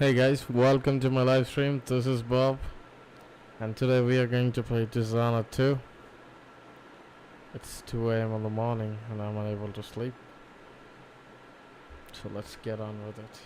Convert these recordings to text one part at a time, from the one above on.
Hey guys, welcome to my live stream. This is Bob, and today we are going to play Dishonored 2. It's 2 a.m. in the morning, and I'm unable to sleep. So let's get on with it.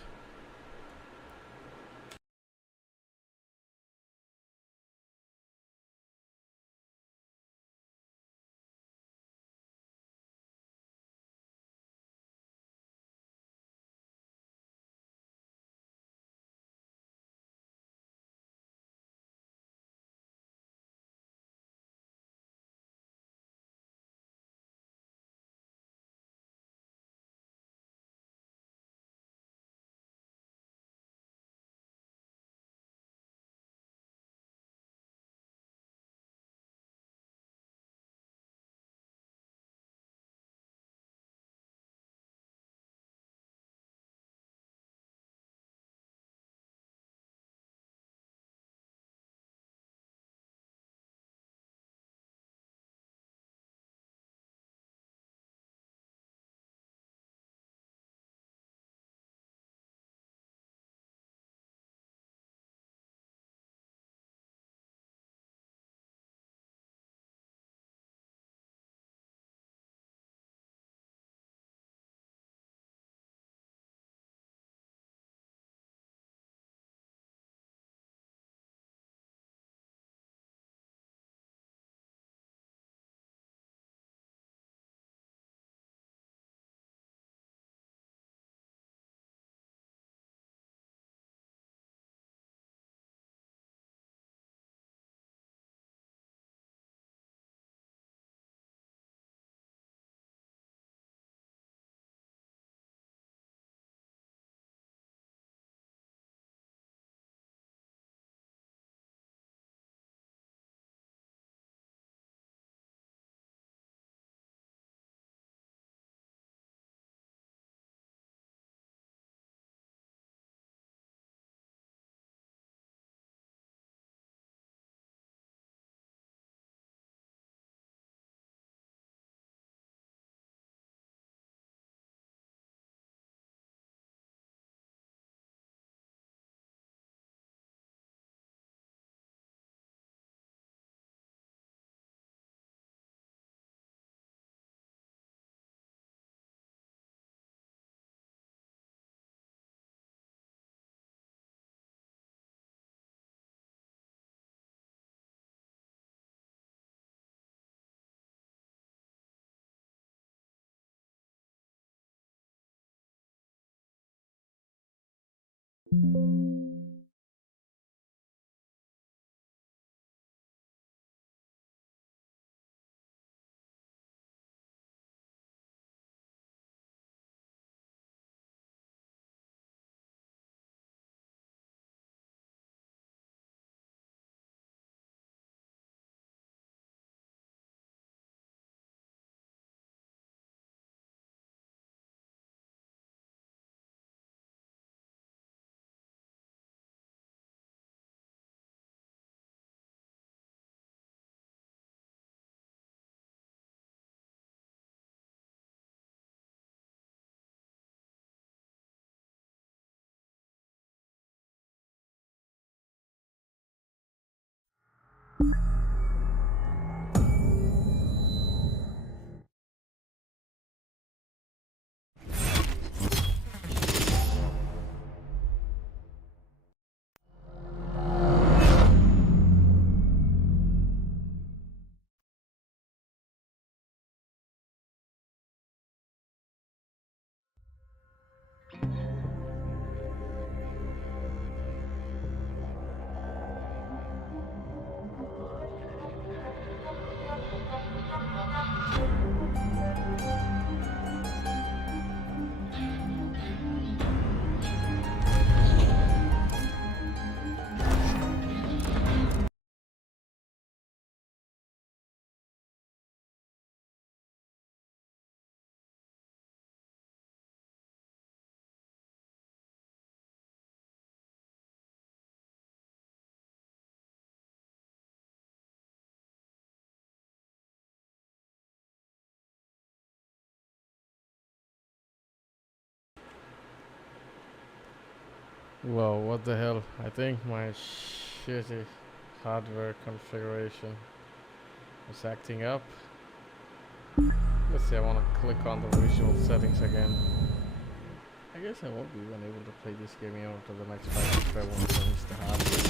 Whoa, what the hell? I think my shitty hardware configuration is acting up. Let's see, I want to click on the visual settings again. I guess I won't be even able to play this game out to the next fight if I won't change the hardware.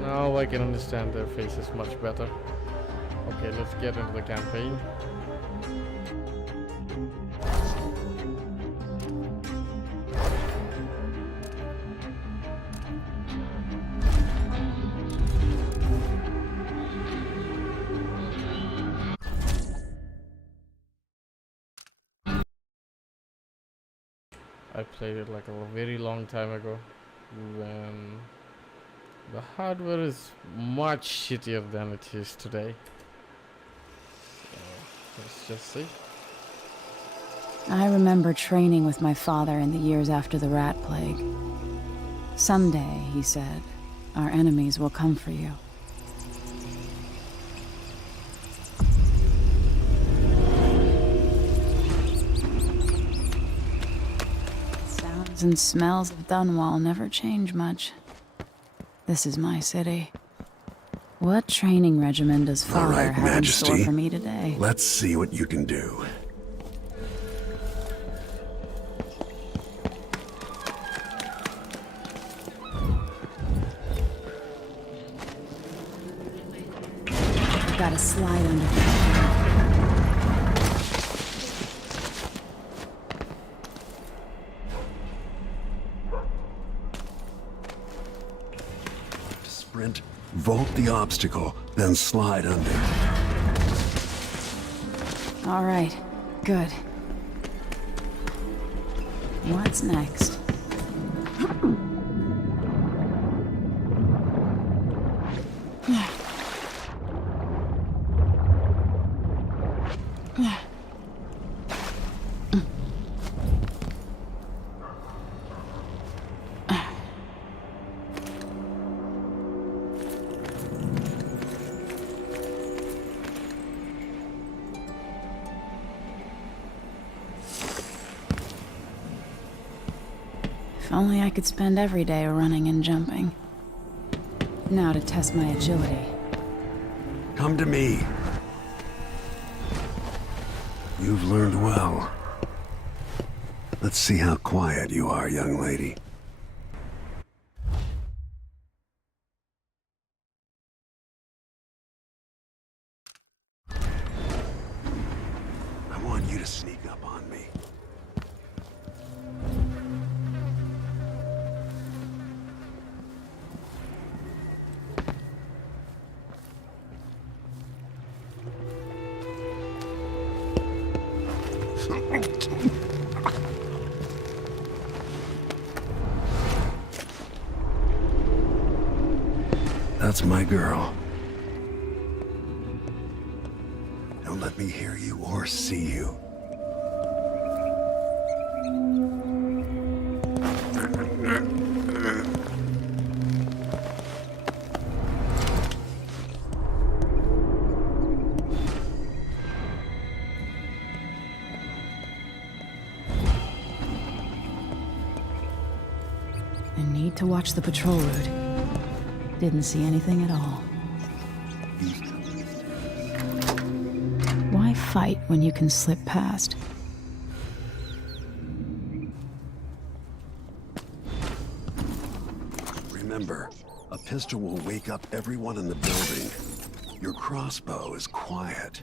Now I can understand their faces much better. Okay, let's get into the campaign. I played it like a very long time ago when the hardware is much shittier than it is today. So, let's just see. I remember training with my father in the years after the rat plague. Someday, he said, our enemies will come for you. Sounds and smells of Dunwall never change much. This is my city. What training regimen does Father have in store for me today? Let's see what you can do. I've got to slide under the Sprint, vault the obstacle, then slide under. All right, good. What's next? If only I could spend every day running and jumping. Now to test my agility. Come to me. You've learned well. Let's see how quiet you are, young lady. I want you to sneak up on me. That's my girl. Don't let me hear you or see you. I need to watch the patrol route. Didn't see anything at all. Why fight when you can slip past? Remember, a pistol will wake up everyone in the building. Your crossbow is quiet.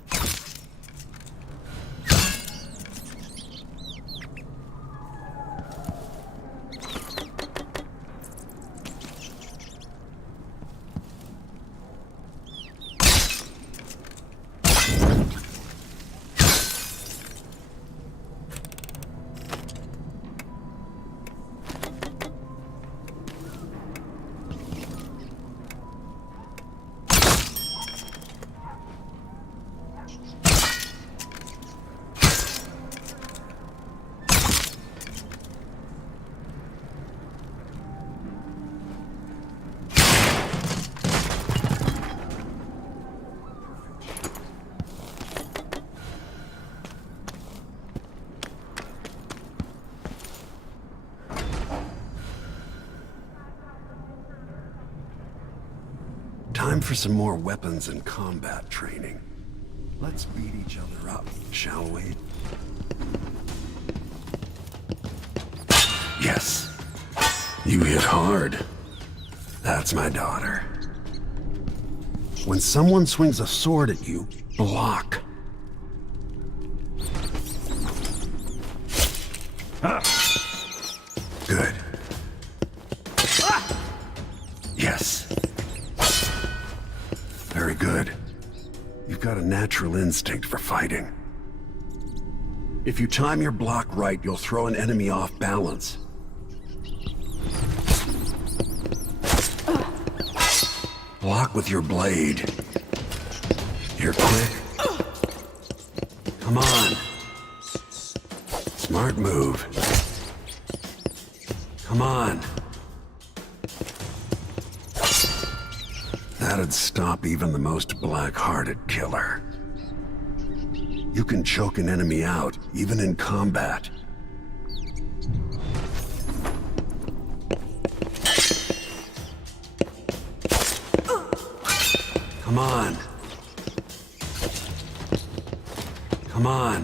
Time for some more weapons and combat training. Let's beat each other up, shall we? Yes. You hit hard. That's my daughter. When someone swings a sword at you, block. Good. Yes. Very good. You've got a natural instinct for fighting. If you time your block right, you'll throw an enemy off balance. Block with your blade. You're quick. Come on. Smart move. Come on. That'd stop even the most black-hearted killer. You can choke an enemy out, even in combat. Come on. Come on.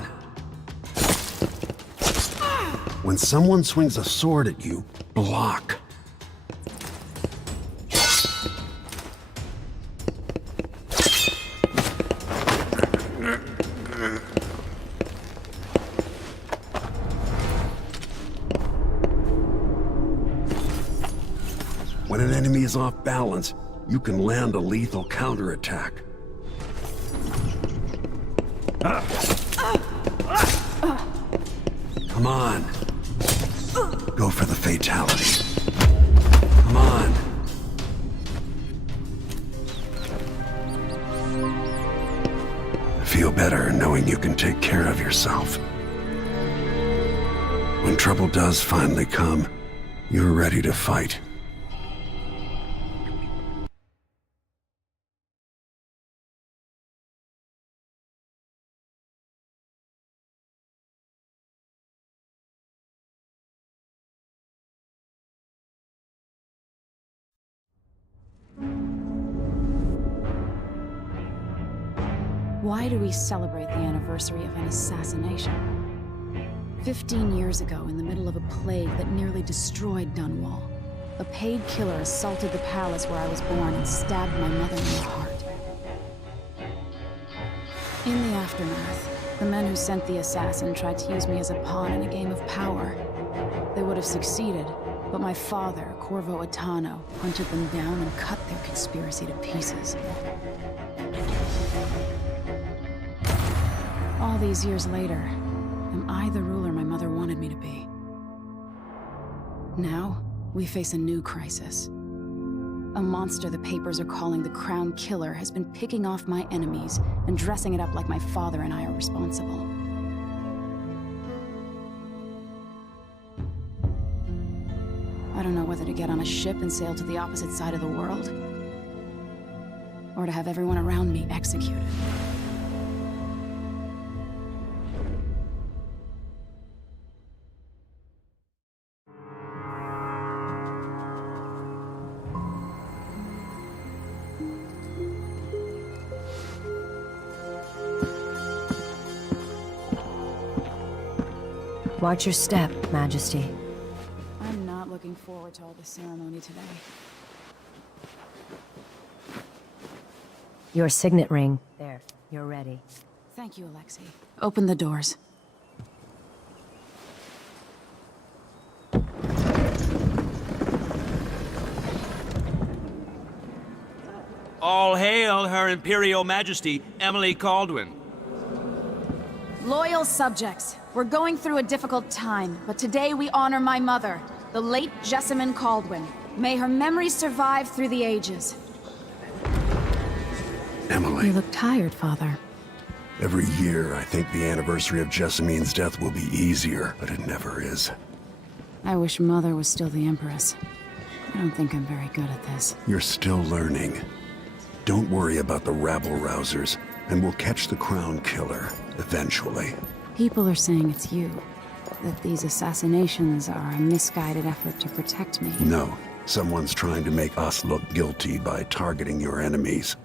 When someone swings a sword at you, block. When an enemy is off balance, you can land a lethal counterattack. Come on. Go for the fatality. Come on. I feel better knowing you can take care of yourself. When trouble does finally come, you're ready to fight. Why do we celebrate the anniversary of an assassination? 15 years ago, in the middle of a plague that nearly destroyed Dunwall, a paid killer assaulted the palace where I was born and stabbed my mother in the heart. In the aftermath, the men who sent the assassin tried to use me as a pawn in a game of power. They would have succeeded, but my father, Corvo Attano, hunted them down and cut their conspiracy to pieces. All these years later, am I the ruler my mother wanted me to be? Now, we face a new crisis. A monster the papers are calling the Crown Killer has been picking off my enemies and dressing it up like my father and I are responsible. I don't know whether to get on a ship and sail to the opposite side of the world, or to have everyone around me executed. Watch your step, Majesty. I'm not looking forward to all the ceremony today. Your signet ring. There, you're ready. Thank you, Alexei. Open the doors. All hail Her Imperial Majesty, Emily Caldwin. Loyal subjects, we're going through a difficult time, but today we honor my mother, the late Jessamine Caldwin. May her memory survive through the ages. Emily. You look tired, Father. Every year, I think the anniversary of Jessamine's death will be easier, but it never is. I wish Mother was still the Empress. I don't think I'm very good at this. You're still learning. Don't worry about the rabble-rousers, and we'll catch the Crown Killer, eventually. People are saying it's you. That these assassinations are a misguided effort to protect me. No, Someone's trying to make us look guilty by targeting your enemies.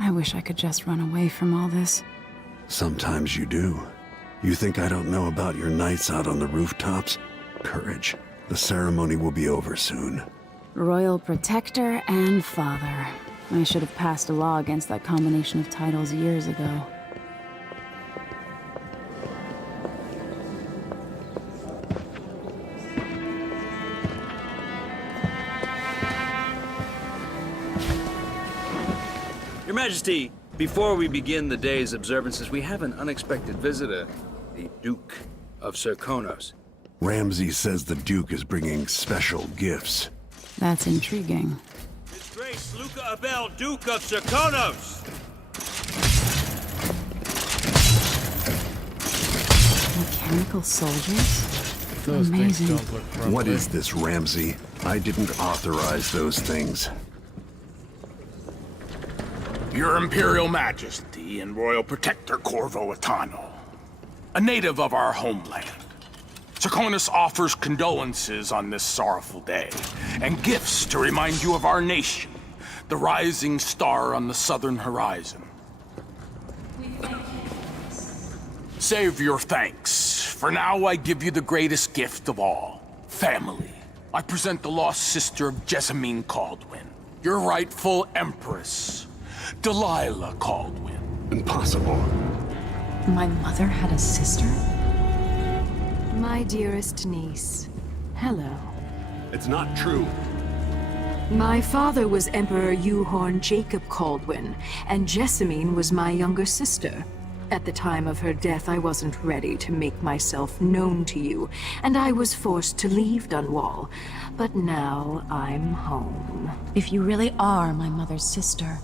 I wish I could just run away from all this. Sometimes you do. You think I don't know about your nights out on the rooftops? Courage. The ceremony will be over soon. Royal Protector and Father. I should have passed a law against that combination of titles years ago. Your Majesty, before we begin the day's observances, we have an unexpected visitor, the Duke of Serkonos. Ramsey says the Duke is bringing special gifts. That's intriguing. His Grace Luca Abel, Duke of Serkonos! Mechanical soldiers? Those things Amazing. don't look friendly. What is this, Ramsey? I didn't authorize those things. Your Imperial Majesty and Royal Protector Corvo Atano, a native of our homeland. Serkonos offers condolences on this sorrowful day, and gifts to remind you of our nation, the rising star on the southern horizon. Save your thanks. For now, I give you the greatest gift of all, family. I present the lost sister of Jessamine Caldwin, your rightful empress, Delilah Caldwin. Impossible. My mother had a sister? My dearest niece, hello. It's not true. My father was Emperor Euhorn Jacob Caldwin, and Jessamine was my younger sister. At the time of her death, I wasn't ready to make myself known to you, and I was forced to leave Dunwall. But now I'm home. If you really are my mother's sister,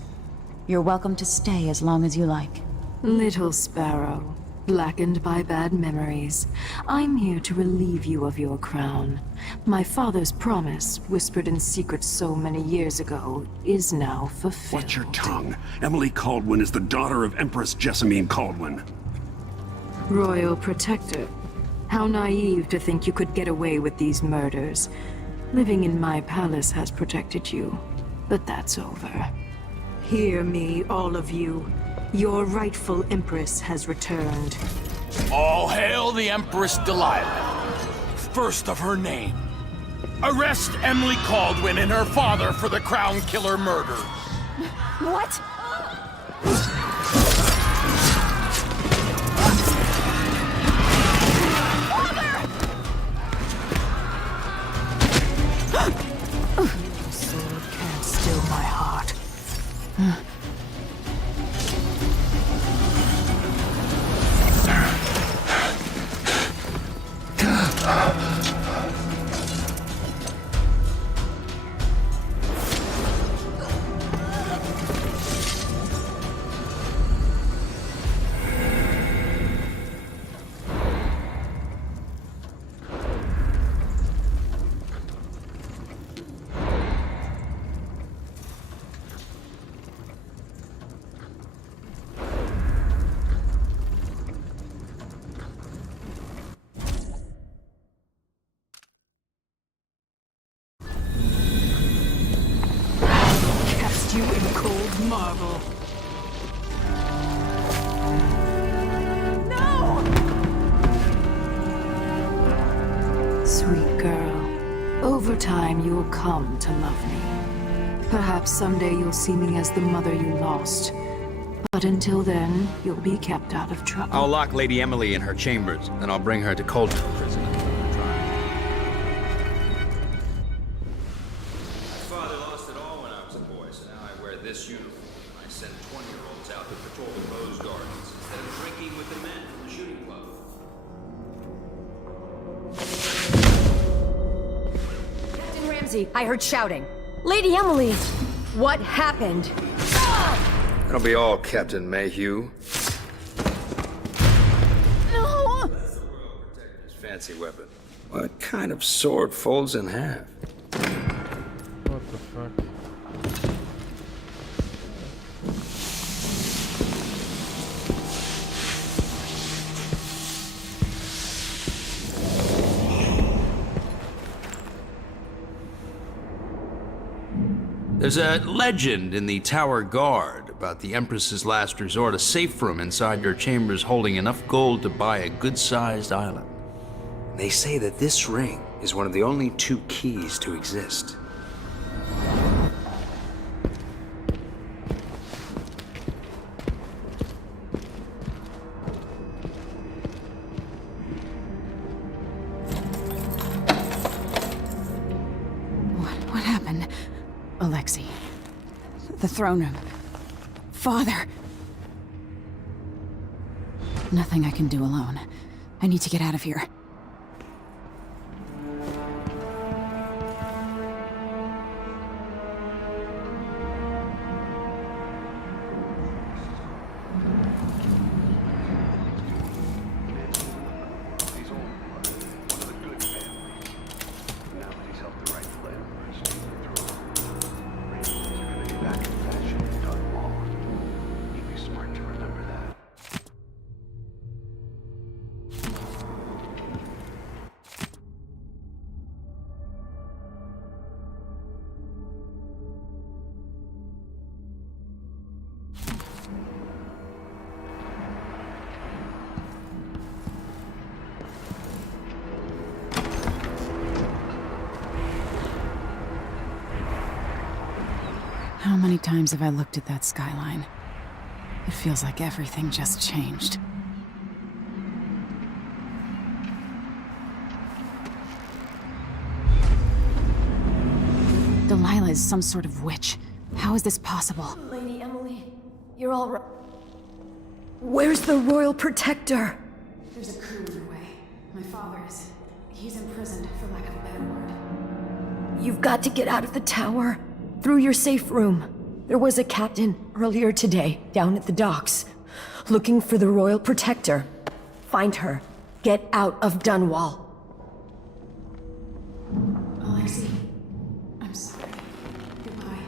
you're welcome to stay as long as you like. Little sparrow, blackened by bad memories, I'm here to relieve you of your crown. My father's promise, whispered in secret so many years ago, is now fulfilled. Watch your tongue. Emily Caldwin is the daughter of Empress Jessamine Caldwin. Royal Protector, how naive to think you could get away with these murders. Living in my palace has protected you, but that's over. Hear me, all of you. Your rightful Empress has returned. All hail the Empress Delilah, first of her name. Arrest Emily Caldwin and her father for the Crown Killer murder. What? Sword can't still my heart. Cast you in cold marble. Sweet girl, over time you'll come to love me. Perhaps someday you'll see me as the mother you lost. But until then, you'll be kept out of trouble. I'll lock Lady Emily in her chambers, then I'll bring her to Coldstone Prison. My father lost it all when I was a boy, so now I wear this uniform. I send 20-year-olds out to patrol the Rose Gardens instead of drinking with the men from the shooting club. Captain Ramsey, I heard shouting. Lady Emily, what happened? That'll be all, Captain Mayhew. No! That's the Royal Protector's fancy weapon. What kind of sword folds in half? What the fuck? There's a legend in the Tower Guard about the Empress's last resort, a safe room inside your chambers holding enough gold to buy a good-sized island. They say that this ring is one of the only 2 keys to exist. What happened? Alexei. The throne room. Father. Nothing I can do alone. I need to get out of here. How many times have I looked at that skyline? It feels like everything just changed. Delilah is some sort of witch. How is this possible? Lady Emily, you're all right. Where's the Royal Protector? There's a coup underway. My father is... he's imprisoned, for lack of a better word. You've got to get out of the tower. Through your safe room. There was a captain earlier today, down at the docks, looking for the Royal Protector. Find her. Get out of Dunwall. Alexei, I'm sorry. Goodbye.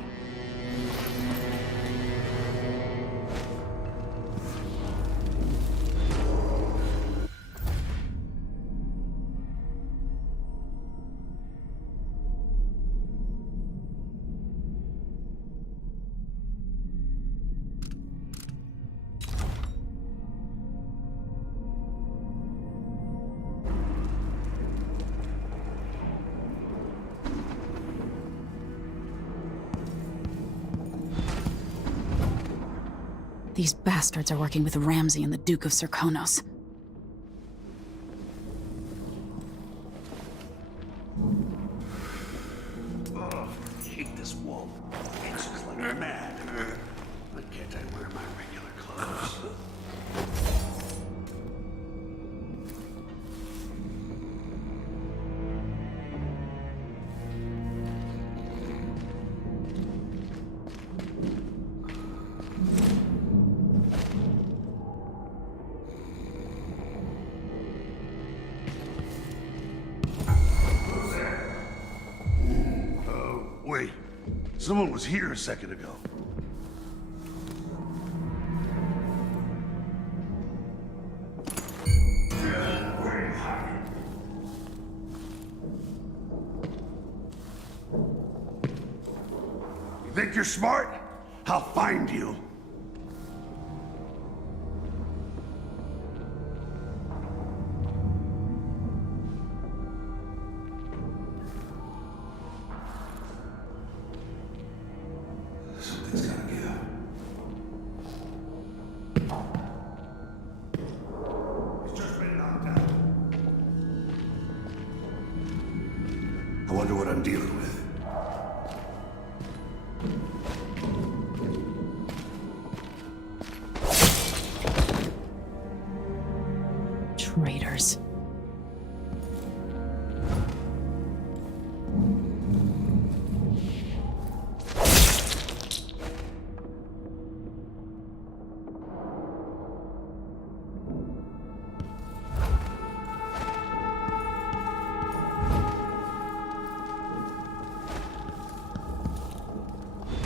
These bastards are working with Ramsey and the Duke of Serkonos. Oh, I hate this wall. It's just like mad. Why can't I wear my regular clothes? Wait, someone was here a second ago. You think you're smart? I'll find you. Something's gotta give. He's just been knocked out. I wonder what I'm dealing with. Traitors.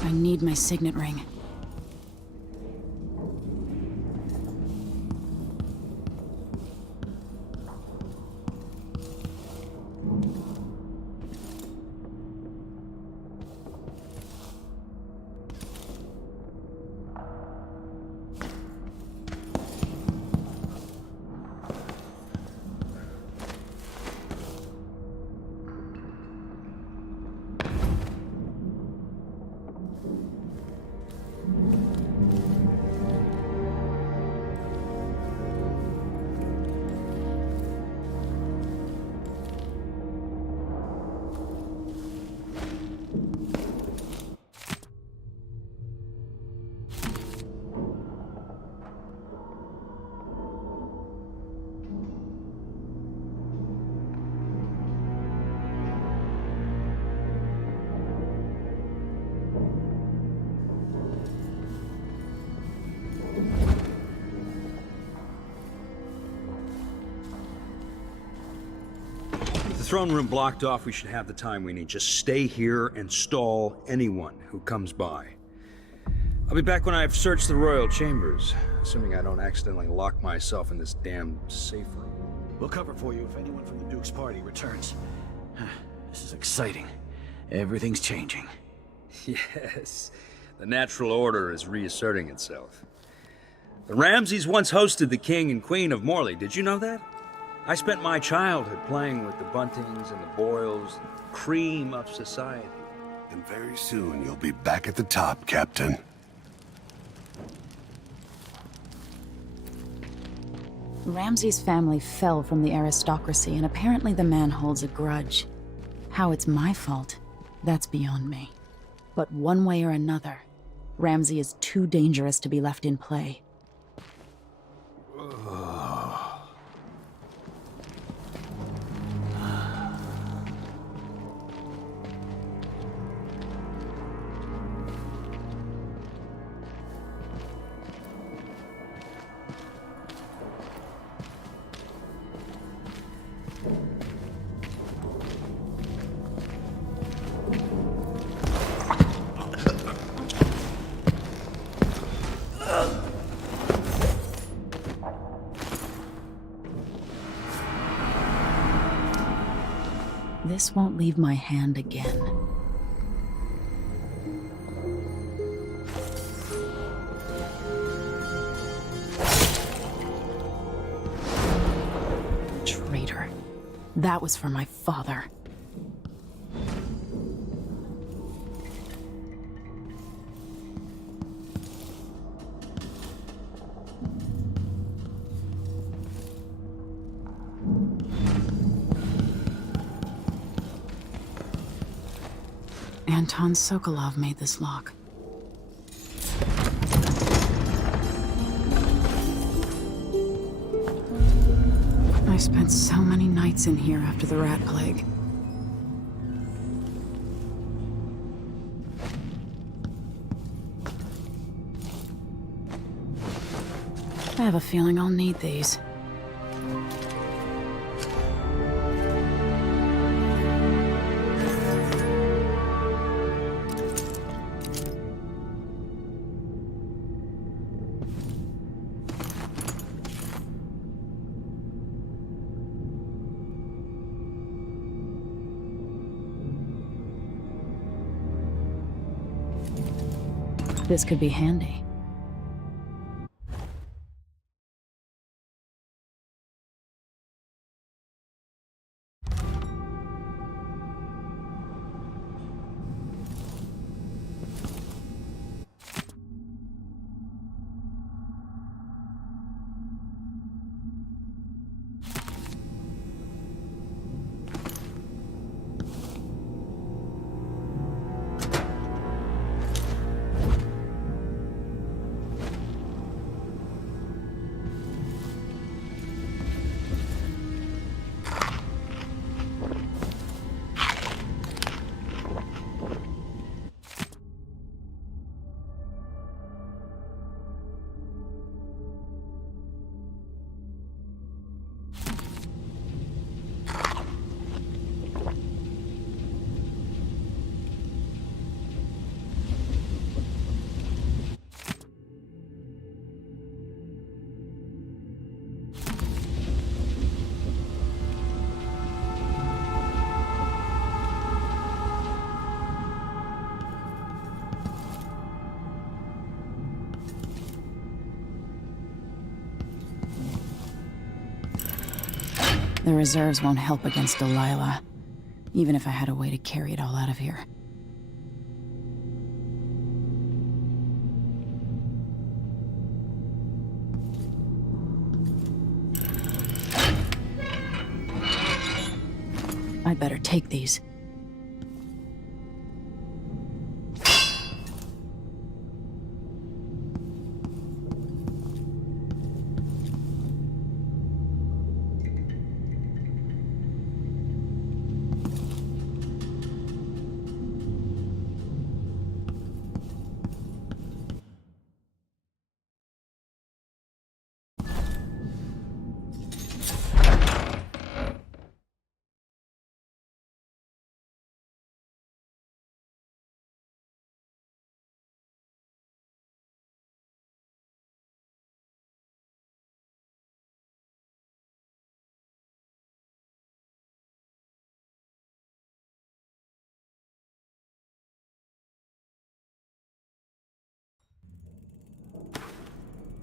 I need my signet ring. throne room blocked off, we should have the time we need. Just stay here and stall anyone who comes by. I'll be back when I've searched the royal chambers, assuming I don't accidentally lock myself in this damn safe room. We'll cover for you if anyone from the Duke's party returns. This is exciting. Everything's changing. Yes, the natural order is reasserting itself. The Ramseys once hosted the King and Queen of Morley. Did you know that? I spent my childhood playing with the Buntings and the Boyles, cream of society. And very soon you'll be back at the top, Captain. Ramsay's family fell from the aristocracy, and apparently the man holds a grudge. How it's my fault, that's beyond me. But one way or another, Ramsay is too dangerous to be left in play. This won't leave my hand again. Traitor. That was for my father. Anton Sokolov made this lock. I spent so many nights in here after the rat plague. I have a feeling I'll need these. This could be handy. The reserves won't help against Delilah, even if I had a way to carry it all out of here. I'd better take these.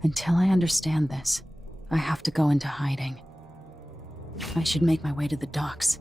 Until I understand this, I have to go into hiding. I should make my way to the docks.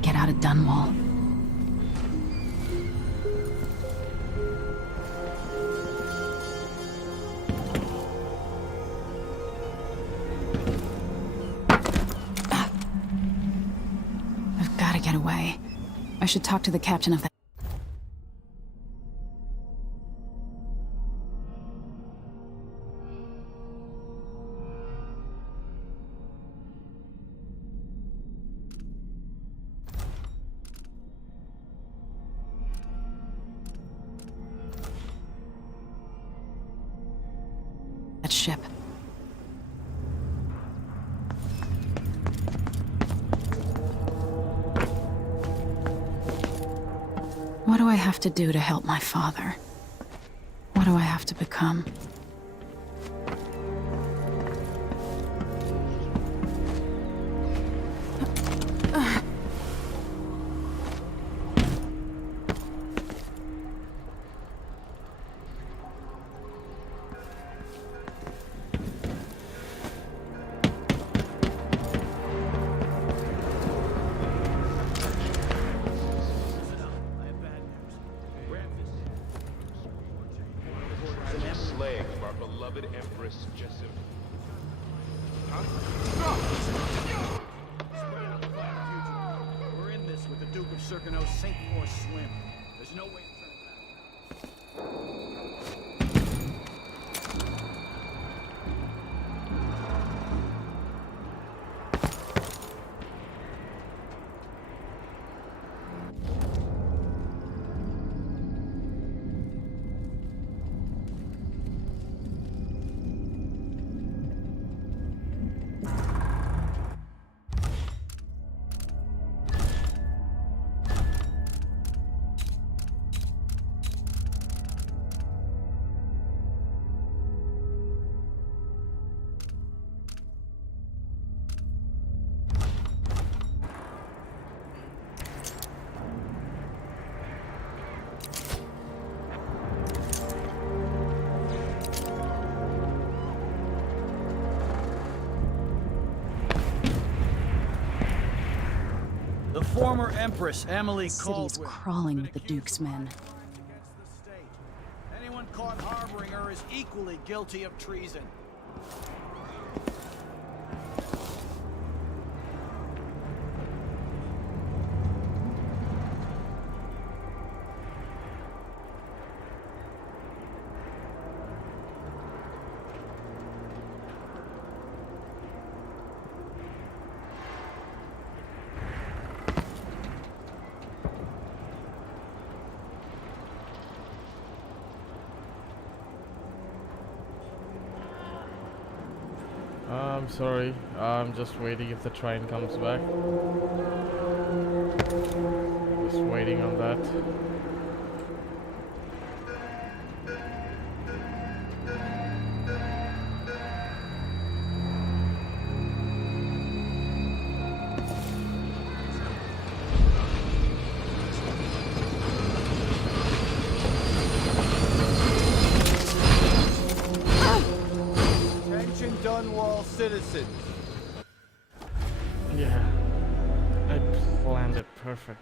Get out of Dunwall. I've got to get away. I should talk to the captain of that. Ship. What do I have to do to help my father? What do I have to become? Sink or swim. There's no way to turn back. The former Empress Emily Caldwin. The city's crawling with the Duke's men. Anyone caught harboring her is equally guilty of treason. I'm sorry, I'm just waiting if the train comes back. Just waiting on that. citizens. Yeah, I planned it perfectly.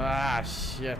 Ah, shit.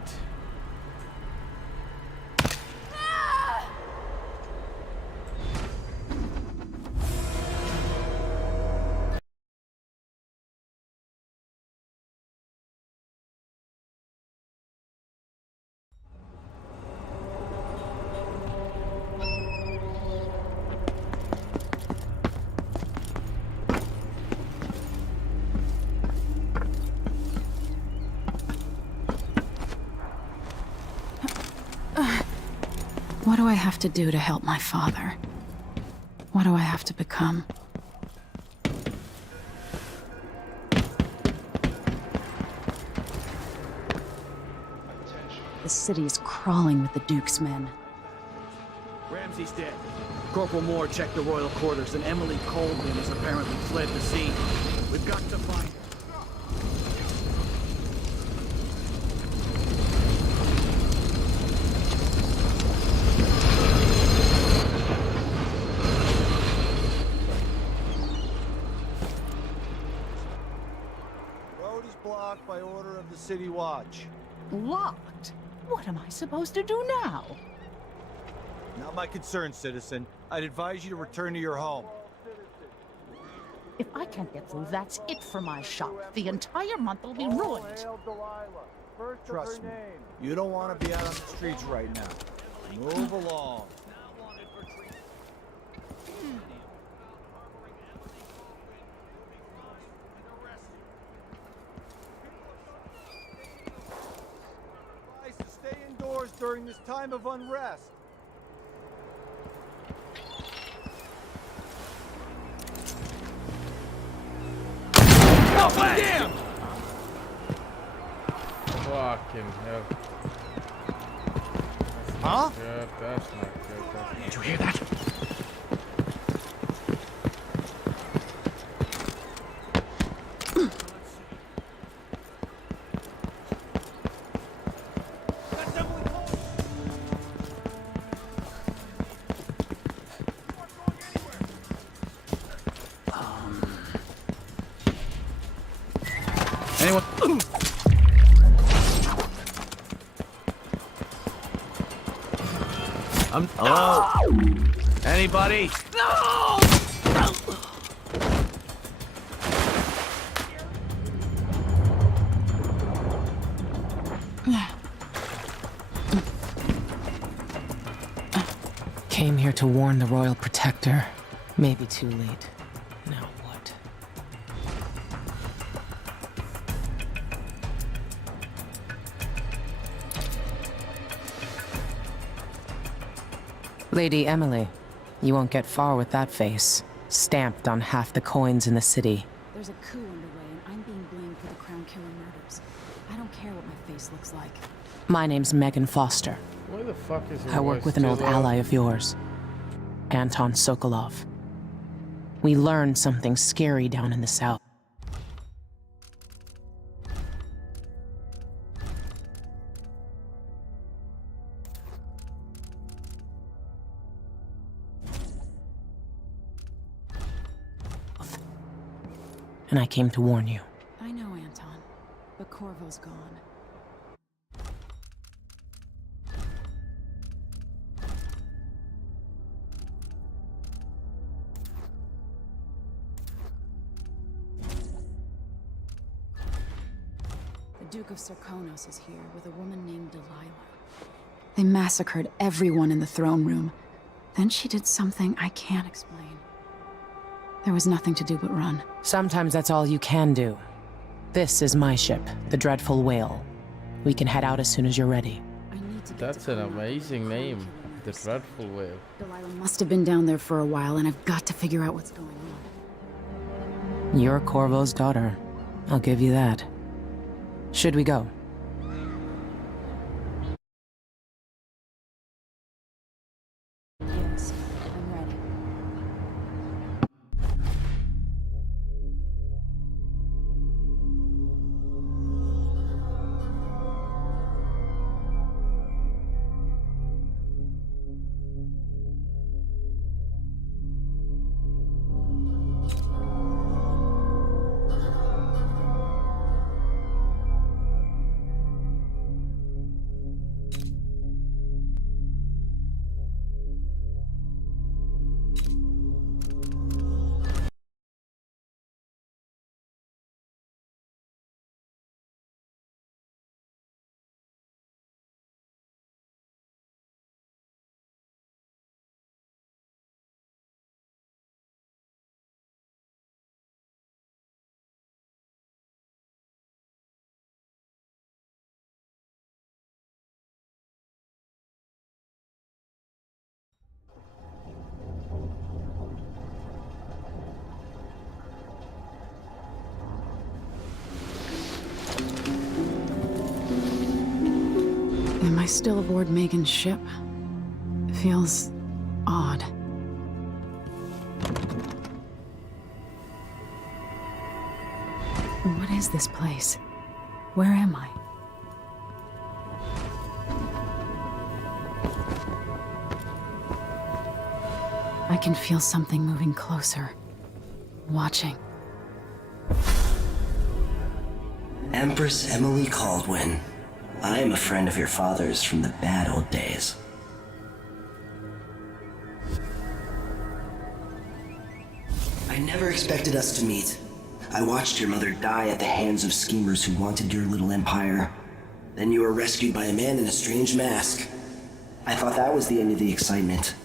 What do I have to do to help my father? What do I have to become? The city is crawling with the Duke's men. Ramsey's dead. Corporal Moore checked the royal quarters, and Emily Coldman has apparently fled the scene. We've got to find her. Road is blocked by order of the City Watch. Locked? What am I supposed to do now? Not my concern, citizen. I'd advise you to return to your home. If I can't get through, that's it for my shop. The entire month will be ruined. Trust me, you don't want to be out on the streets right now. Move along. Advise to stay indoors during this time of unrest. Damn! Fucking hell. Huh? Good, that's not good. Did you hear that? Anyone? Hello? Anybody? No! Came here to warn the Royal Protector. Maybe too late. Now what? Lady Emily, you won't get far with that face. Stamped on half the coins in the city. There's a coup underway, and I'm being blamed for the Crown Killer murders. I don't care what my face looks like. My name's Megan Foster. Why the fuck is your I work voice with an too old loud? ally of yours, Anton Sokolov. We learned something scary down in the south. And I came to warn you. I know, Anton, but Corvo's gone. The Duke of Sarkonos is here with a woman named Delilah. They massacred everyone in the throne room. Then she did something I can't explain. There was nothing to do but run. Sometimes that's all you can do. This is my ship, the Dreadful Whale. We can head out as soon as you're ready. I need to get That's to an Colorado amazing before the name. killer The dreadful whale. Delilah must have been down there for a while, and I've got to figure out what's going on. You're Corvo's daughter. I'll give you that. Should we go? Yes, I'm ready. Am I still aboard Megan's ship? Feels odd. What is this place? Where am I? I can feel something moving closer. Watching. Empress Emily Caldwin. I am a friend of your father's from the bad old days. I never expected us to meet. I watched your mother die at the hands of schemers who wanted your little empire. Then you were rescued by a man in a strange mask. I thought that was the end of the excitement.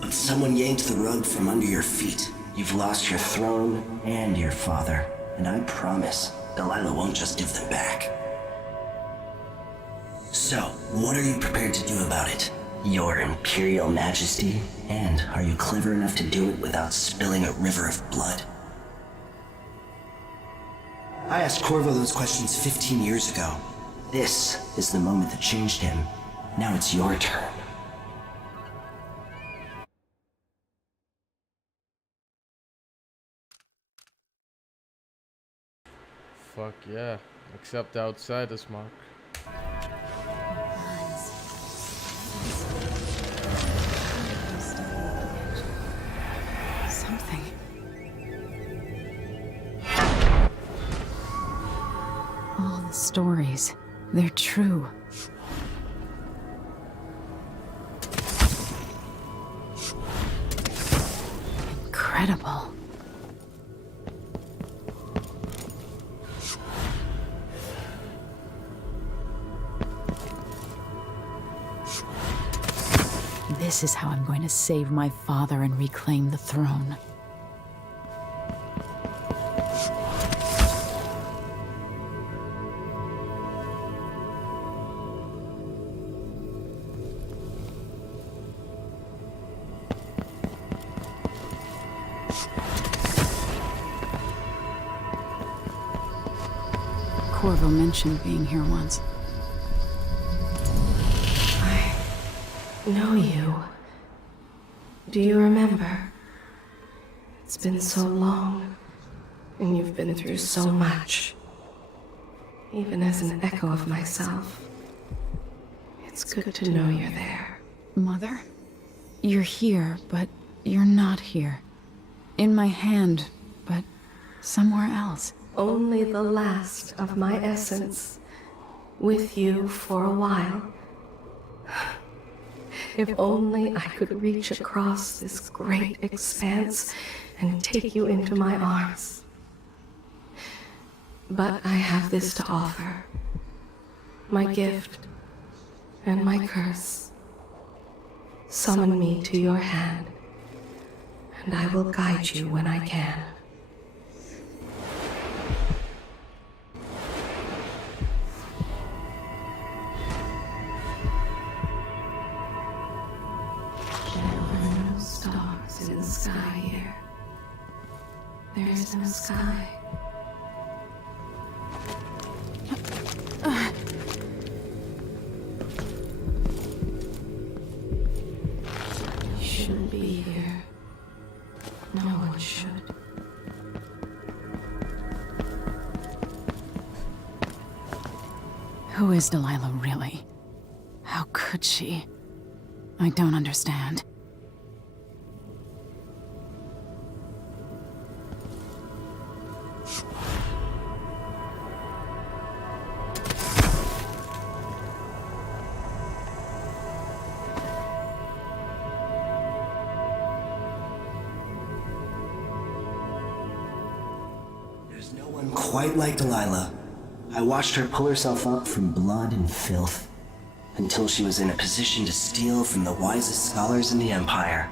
But someone yanked the rug from under your feet. You've lost your throne and your father, and I promise Delilah won't just give them back. So, what are you prepared to do about it? Your Imperial Majesty? And are you clever enough to do it without spilling a river of blood? I asked Corvo those questions 15 years ago. This is the moment that changed him. Now it's your turn. Fuck yeah. Except outside is Mark. Something. All the stories, they're true. Incredible. This is how I'm going to save my father and reclaim the throne. Corvo mentioned being here once. Know you. Do you remember? It's been so long, and you've been through so much. Even as an echo of myself, it's good to know you're there. Mother? You're here, but you're not here. In my hand, but somewhere else. Only the last of my essence, with you for a while. If only I could reach across this great expanse and take you into my arms. But I have this to offer. My gift and my curse. Summon me to your hand, and I will guide you when I can. in the sky. You shouldn't be here. No one should. Who is Delilah really? How could she? I don't understand. There's no one quite like Delilah. I watched her pull herself up from blood and filth until she was in a position to steal from the wisest scholars in the Empire.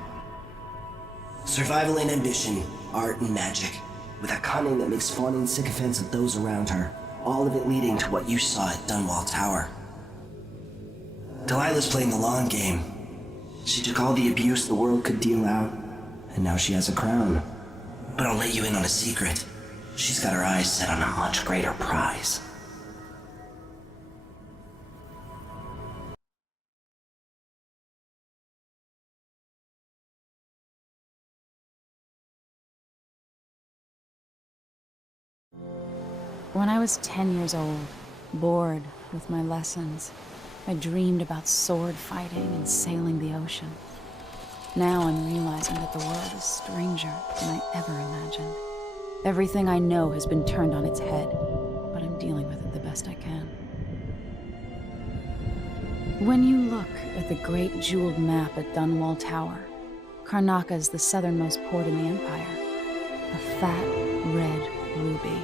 Survival and ambition, art and magic, with a cunning that makes fawning sycophants of those around her, all of it leading to what you saw at Dunwall Tower. Delilah's playing the long game. She took all the abuse the world could deal out, and now she has a crown. But I'll let you in on a secret. She's got her eyes set on a much greater prize. When I was 10 years old, bored with my lessons, I dreamed about sword fighting and sailing the ocean. Now I'm realizing that the world is stranger than I ever imagined. Everything I know has been turned on its head, but I'm dealing with it the best I can. When you look at the great jeweled map at Dunwall Tower, Karnaca is the southernmost port in the Empire. A fat, red ruby.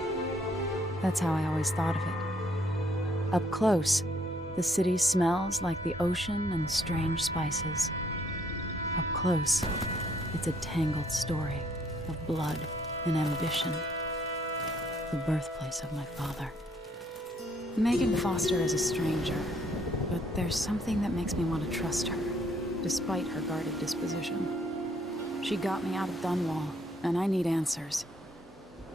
That's how I always thought of it. Up close, the city smells like the ocean and strange spices. Up close, it's a tangled story of blood and ambition. The birthplace of my father. Megan Foster is a stranger, but there's something that makes me want to trust her, despite her guarded disposition. She got me out of Dunwall, and I need answers.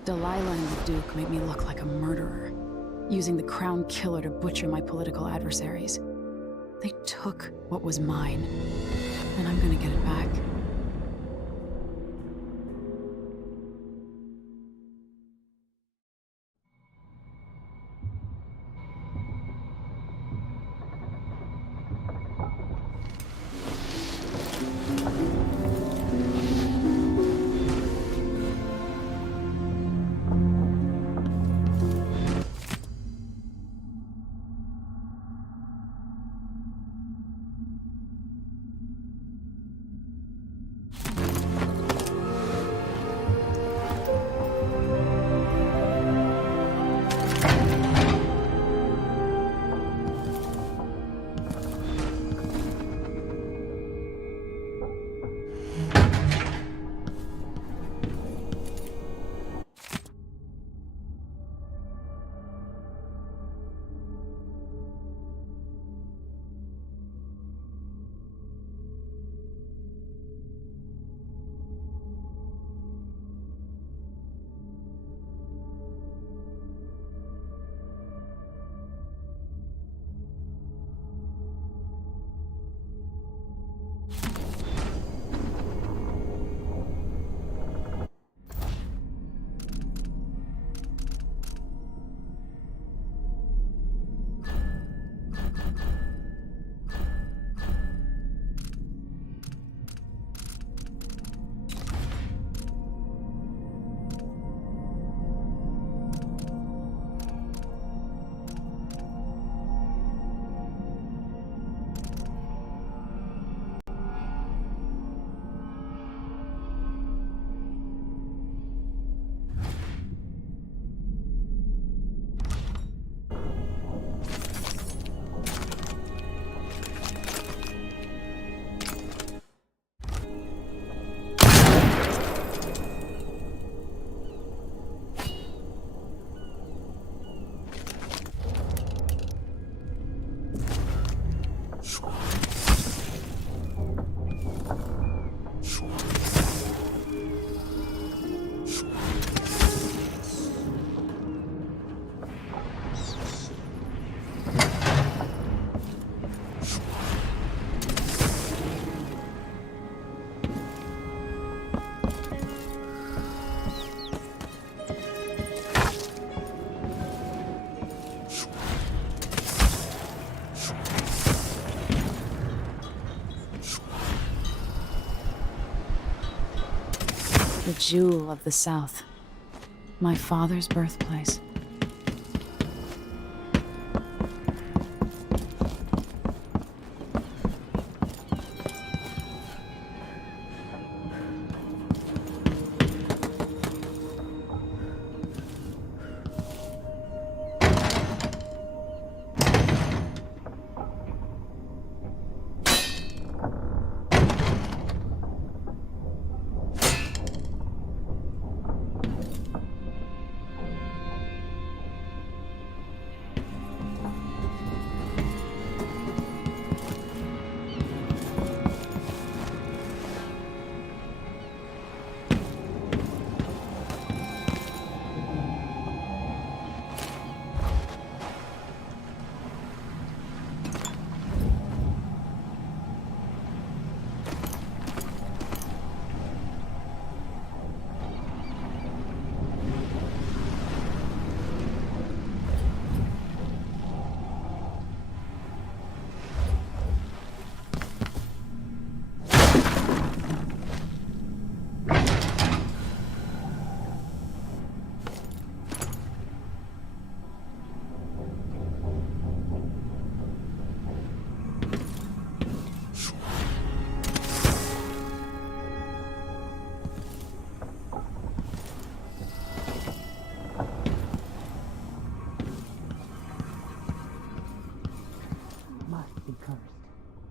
Delilah and the Duke made me look like a murderer, using the Crown Killer to butcher my political adversaries. They took what was mine, and I'm gonna get it back. The jewel of the South. My father's birthplace.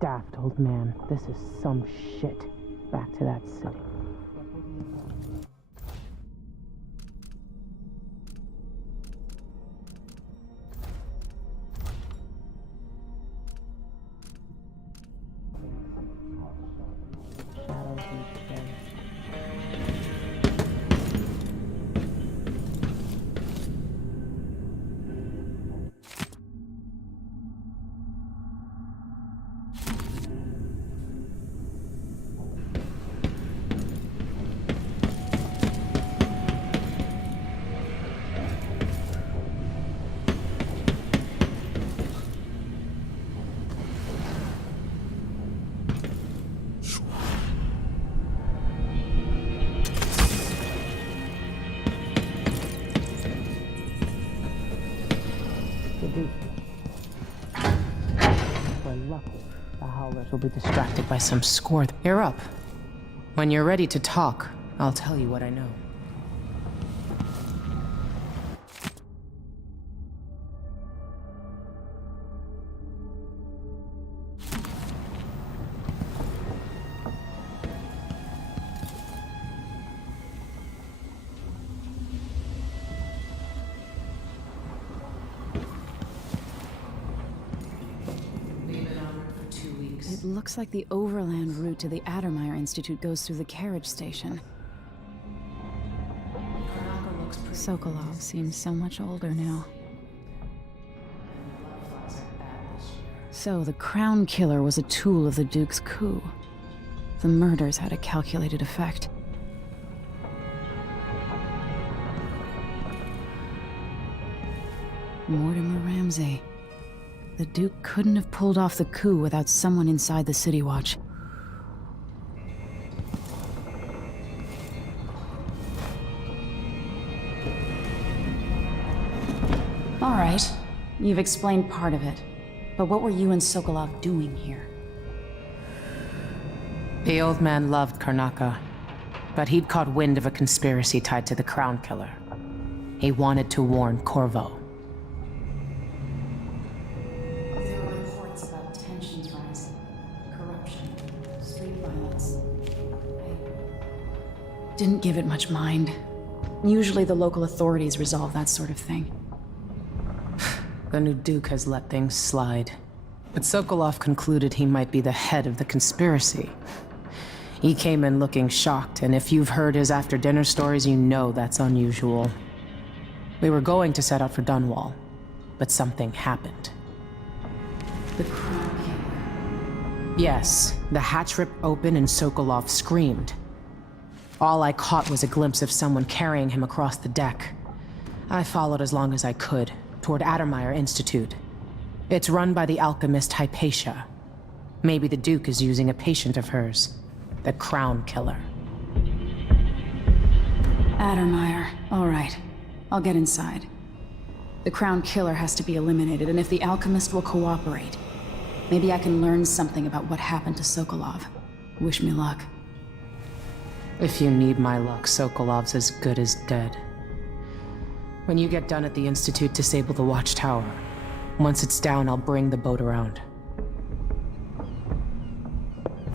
Daft old man. This is some shit. Back to that city. Will be distracted by some score. You're up. When you're ready to talk, I'll tell you what I know. Looks like the overland route to the Addermeyer Institute goes through the carriage station. Sokolov seems so much older now. So the Crown Killer was a tool of the Duke's coup. The murders had a calculated effect. Mortimer Ramsey. The Duke couldn't have pulled off the coup without someone inside the City Watch. All right, you've explained part of it. But what were you and Sokolov doing here? The old man loved Karnaca, but he'd caught wind of a conspiracy tied to the Crown Killer. He wanted to warn Corvo. Didn't give it much mind. Usually the local authorities resolve that sort of thing. The new Duke has let things slide. But Sokolov concluded he might be the head of the conspiracy. He came in looking shocked, and if you've heard his after-dinner stories, you know that's unusual. We were going to set out for Dunwall, but something happened. The Crown Killer. Yes, the hatch ripped open and Sokolov screamed. All I caught was a glimpse of someone carrying him across the deck. I followed as long as I could, toward Addermeyer Institute. It's run by the alchemist Hypatia. Maybe the Duke is using a patient of hers, the Crown Killer. Addermeyer. All right. I'll get inside. The Crown Killer has to be eliminated, and if the Alchemist will cooperate, maybe I can learn something about what happened to Sokolov. Wish me luck. If you need my luck, Sokolov's as good as dead. When you get done at the Institute, disable the watchtower. Once it's down, I'll bring the boat around.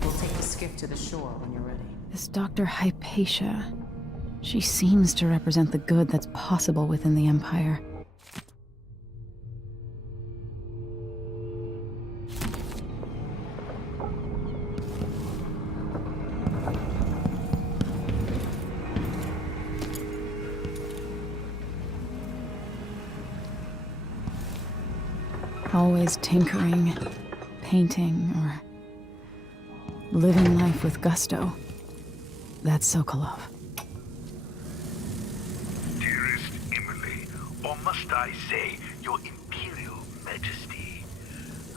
We'll take the skiff to the shore when you're ready. This Dr. Hypatia. She seems to represent the good that's possible within the Empire. Always tinkering, painting, or living life with gusto. That's Sokolov. Dearest Emily, or must I say, your Imperial Majesty,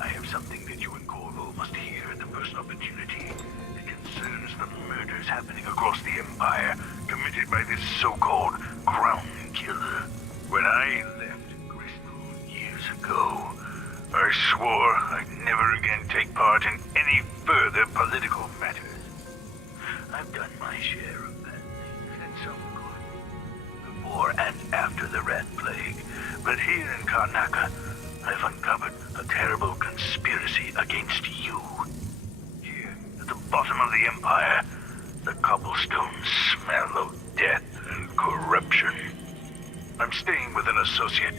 I have something that you and Corvo must hear at the first opportunity. It concerns the murders happening across the Empire, committed by this so-called Crown Killer. When I left Crystal years ago, I swore I'd never again take part in any further political matters. I've done my share of bad things and some good, before and after the Rat Plague. But here in Karnaca, I've uncovered a terrible conspiracy against you. Here, at the bottom of the Empire, the cobblestones smell of death and corruption. I'm staying with an associate,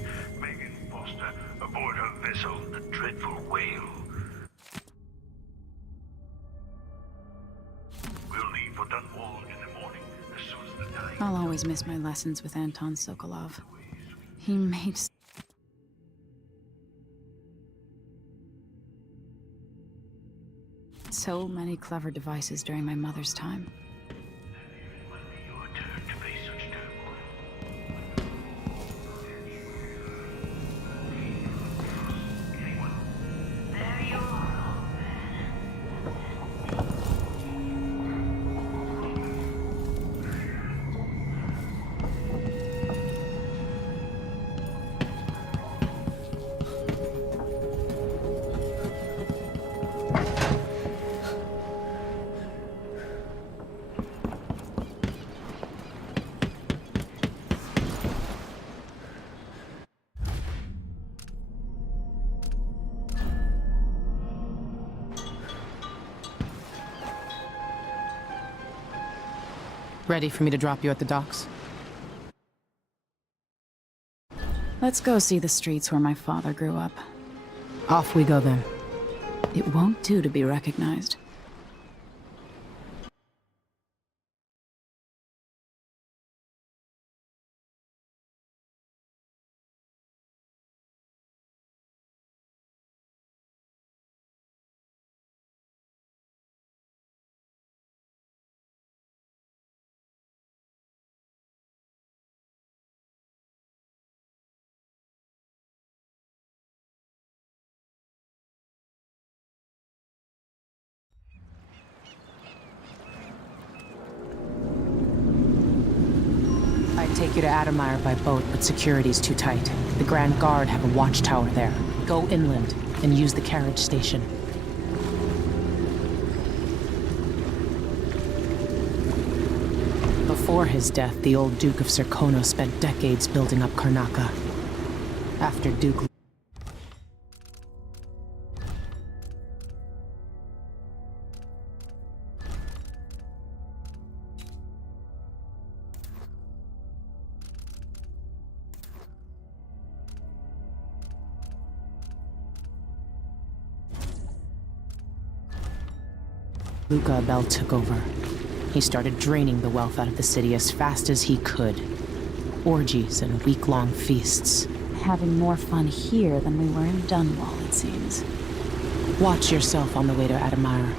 aboard her vessel, the Dreadful Whale. We'll leave for Dunwall in the morning, as soon as the tide... I'll always miss my lessons with Anton Sokolov. He made so many clever devices during my mother's time. Ready for me to drop you at the docks? Let's go see the streets where my father grew up. Off we go then. It won't do to be recognized. I'd take you to Addermeyer by boat, but security's too tight. The Grand Guard have a watchtower there. Go inland and use the carriage station. Before his death, the old Duke of Serkono spent decades building up Karnaca. After Duke... Luca Abel took over. He started draining the wealth out of the city as fast as he could. Orgies and week-long feasts. Having more fun here than we were in Dunwall, it seems. Watch yourself on the way to Addermeyer.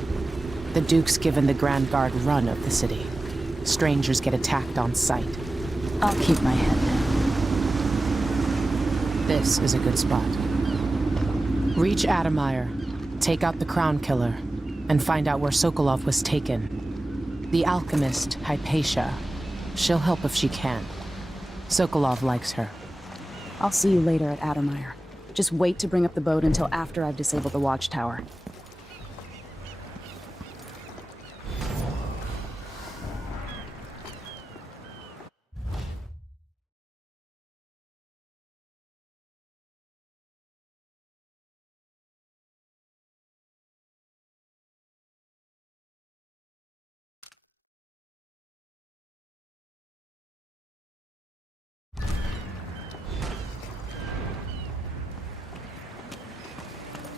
The Duke's given the Grand Guard run of the city. Strangers get attacked on sight. I'll keep my head down. This is a good spot. Reach Addermeyer, take out the Crown Killer, and find out where Sokolov was taken. The alchemist, Hypatia, She'll help if she can. Sokolov likes her. I'll see you later at Addermire. Just wait to bring up the boat until after I've disabled the watchtower.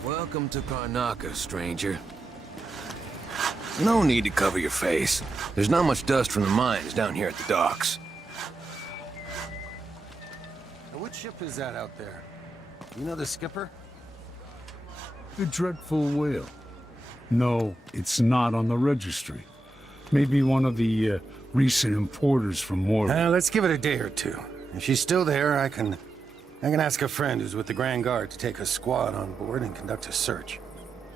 Welcome to Karnaca, stranger. No need to cover your face. There's not much dust from the mines down here at the docks. Now, what ship is that out there? You know the skipper? The Dreadful Whale. No, it's not on the registry. Maybe one of the recent importers from Mordor. Let's give it a day or two. If she's still there, I can ask a friend who's with the Grand Guard to take a squad on board and conduct a search.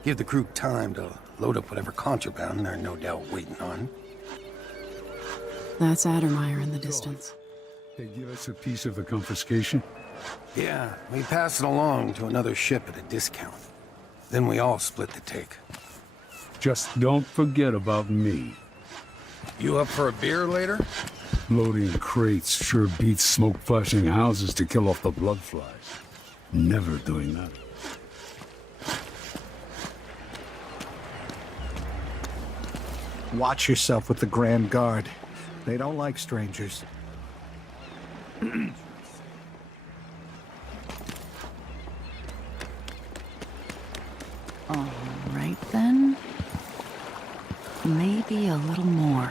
Give the crew time to load up whatever contraband they're no doubt waiting on. That's Addermire in the distance. They give us a piece of the confiscation? Yeah, we pass it along to another ship at a discount. Then we all split the take. Just don't forget about me. You up for a beer later? Loading crates sure beats smoke-flashing houses to kill off the blood flies. Never doing that. Watch yourself with the Grand Guard. They don't like strangers. All right, then. Maybe a little more.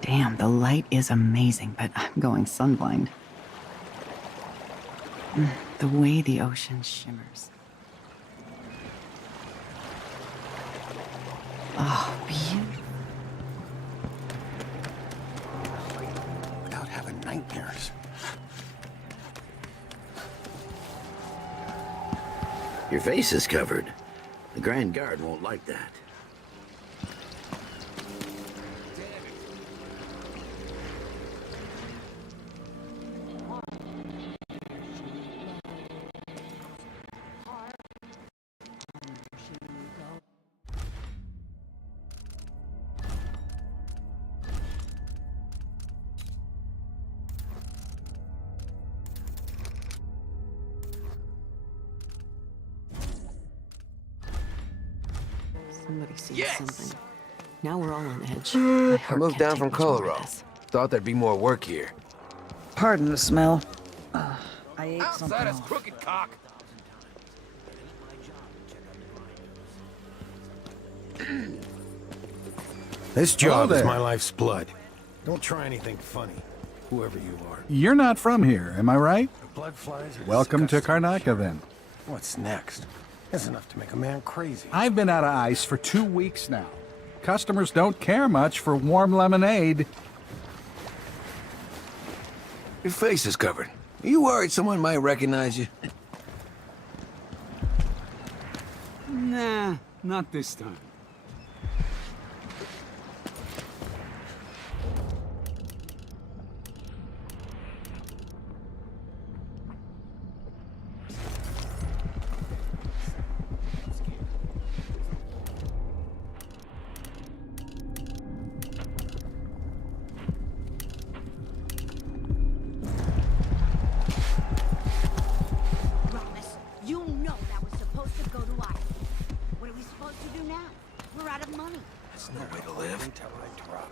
Damn, the light is amazing, but I'm going sunblind. The way the ocean shimmers. Oh, beautiful. Without having nightmares. Your face is covered. The Grand Guard won't like that. Somebody sees something. Now we're all on edge. I moved down from Colorado. Thought there'd be more work here. Pardon the smell. I ate something. Outside is crooked cock. This job is my life's blood. Don't try anything funny, whoever you are. You're not from here, am I right? The blood flies are Welcome to disgusting. Karnaca, then. What's next? That's enough to make a man crazy. I've been out of ice for 2 weeks now. Customers don't care much for warm lemonade. Your face is covered. Are you worried someone might recognize you? Nah, not this time. You know that was supposed to go to Ireland. What are we supposed to do now? We're out of money. That's no way to live. Until I drop.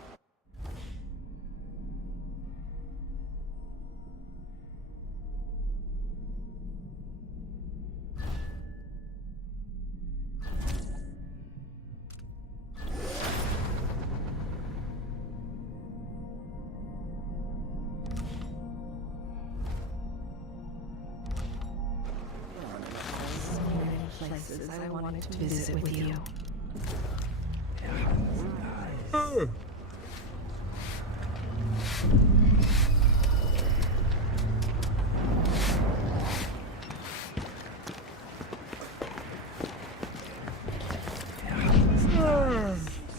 Places I wanted to visit with you.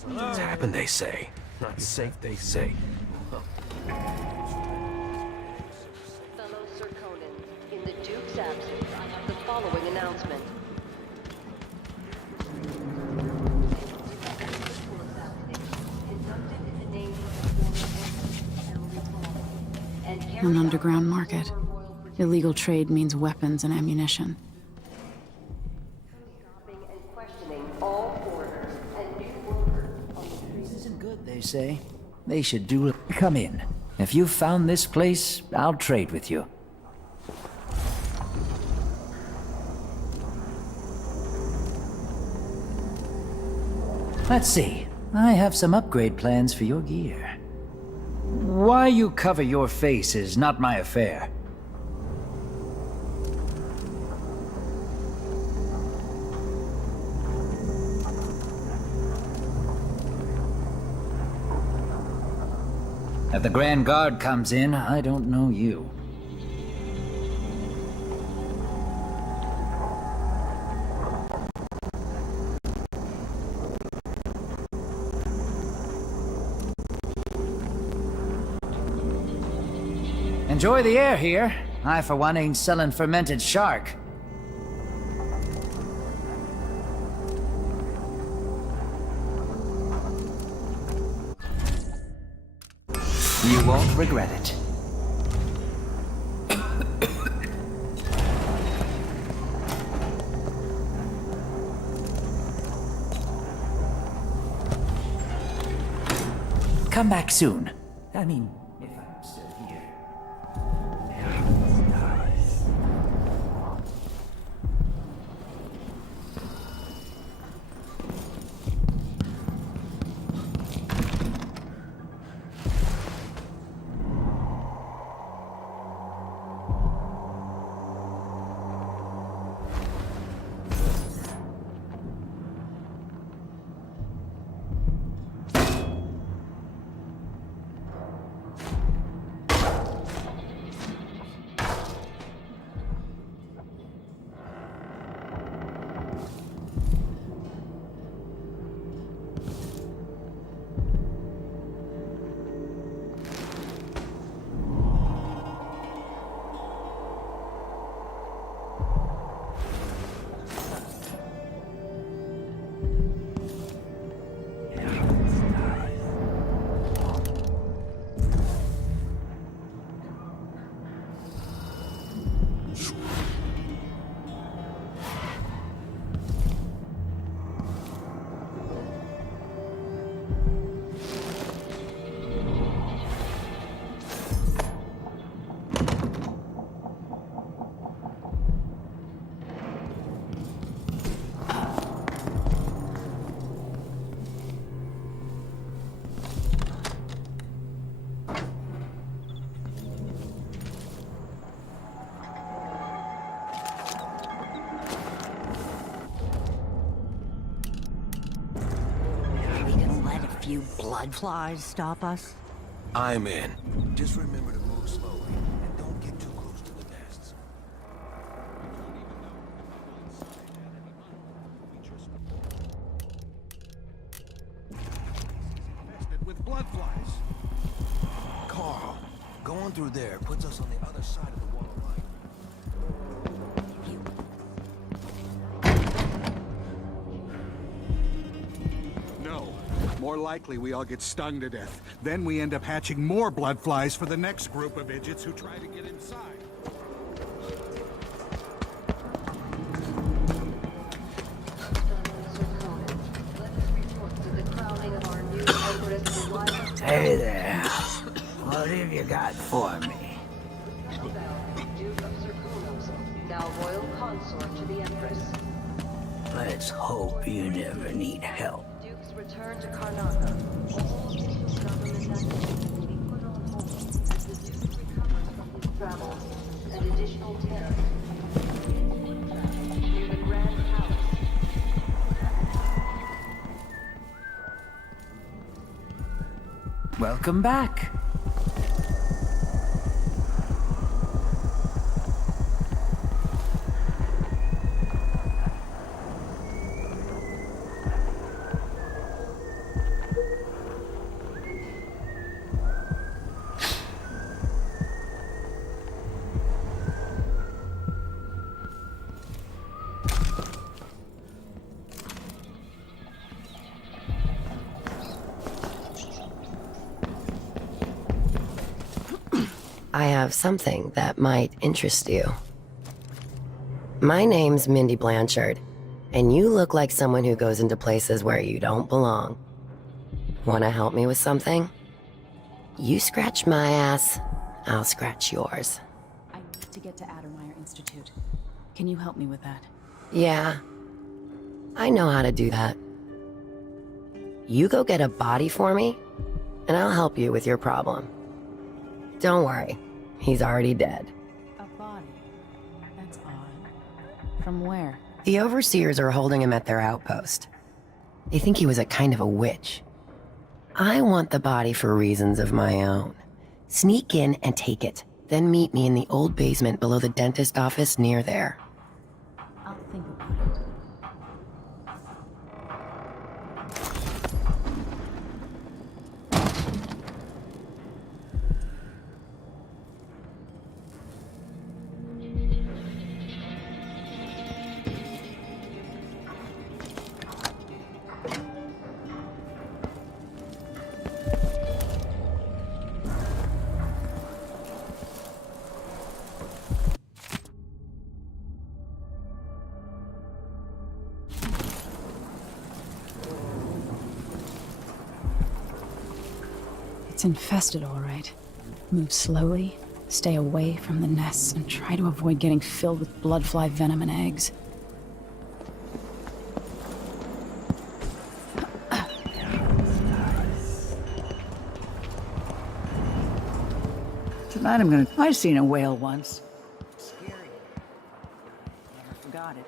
What's happened, they say. Not safe, they say. his absence, I have the following announcement. An underground market. Illegal trade means weapons and ammunition. This isn't good, they say. They should do it. Come in. If you've found this place, I'll trade with you. Let's see. I have some upgrade plans for your gear. Why you cover your face is not my affair. If the Grand Guard comes in, I don't know you. Enjoy the air here. I, for one, ain't selling fermented shark. You won't regret it. Come back soon. I mean, if I'm still here. You blood flies stop us? I'm in. Just remember to move slowly and don't get too close to the nests. With blood flies. Carl, going through there puts us on the other side of the wall of light. No. More likely we all get stung to death. Then we end up hatching more blood flies for the next group of idiots who try to get inside. Hey there. What have you got for me? Duke of Circunos, now royal consort to the Empress. Let's hope you never need help. Duke's return to Karnaca. All official government activities will be put on hold as the Duke recovers from his travels and additional terror. Near the Grand Palace. Welcome back. I have something that might interest you. My name's Mindy Blanchard, and you look like someone who goes into places where you don't belong. Wanna help me with something? You scratch my ass, I'll scratch yours. I need to get to Addermeyer Institute. Can you help me with that? Yeah, I know how to do that. You go get a body for me, and I'll help you with your problem. Don't worry, he's already dead. A body? That's odd. From where? The overseers are holding him at their outpost. They think he was a kind of a witch. I want the body for reasons of my own. Sneak in and take it, then meet me in the old basement below the dentist office near there. I'll think about it. It's infested, all right. Move slowly, stay away from the nests, and try to avoid getting filled with bloodfly venom and eggs. Tonight I'm gonna... I've seen a whale once. Scary. Never forgot it.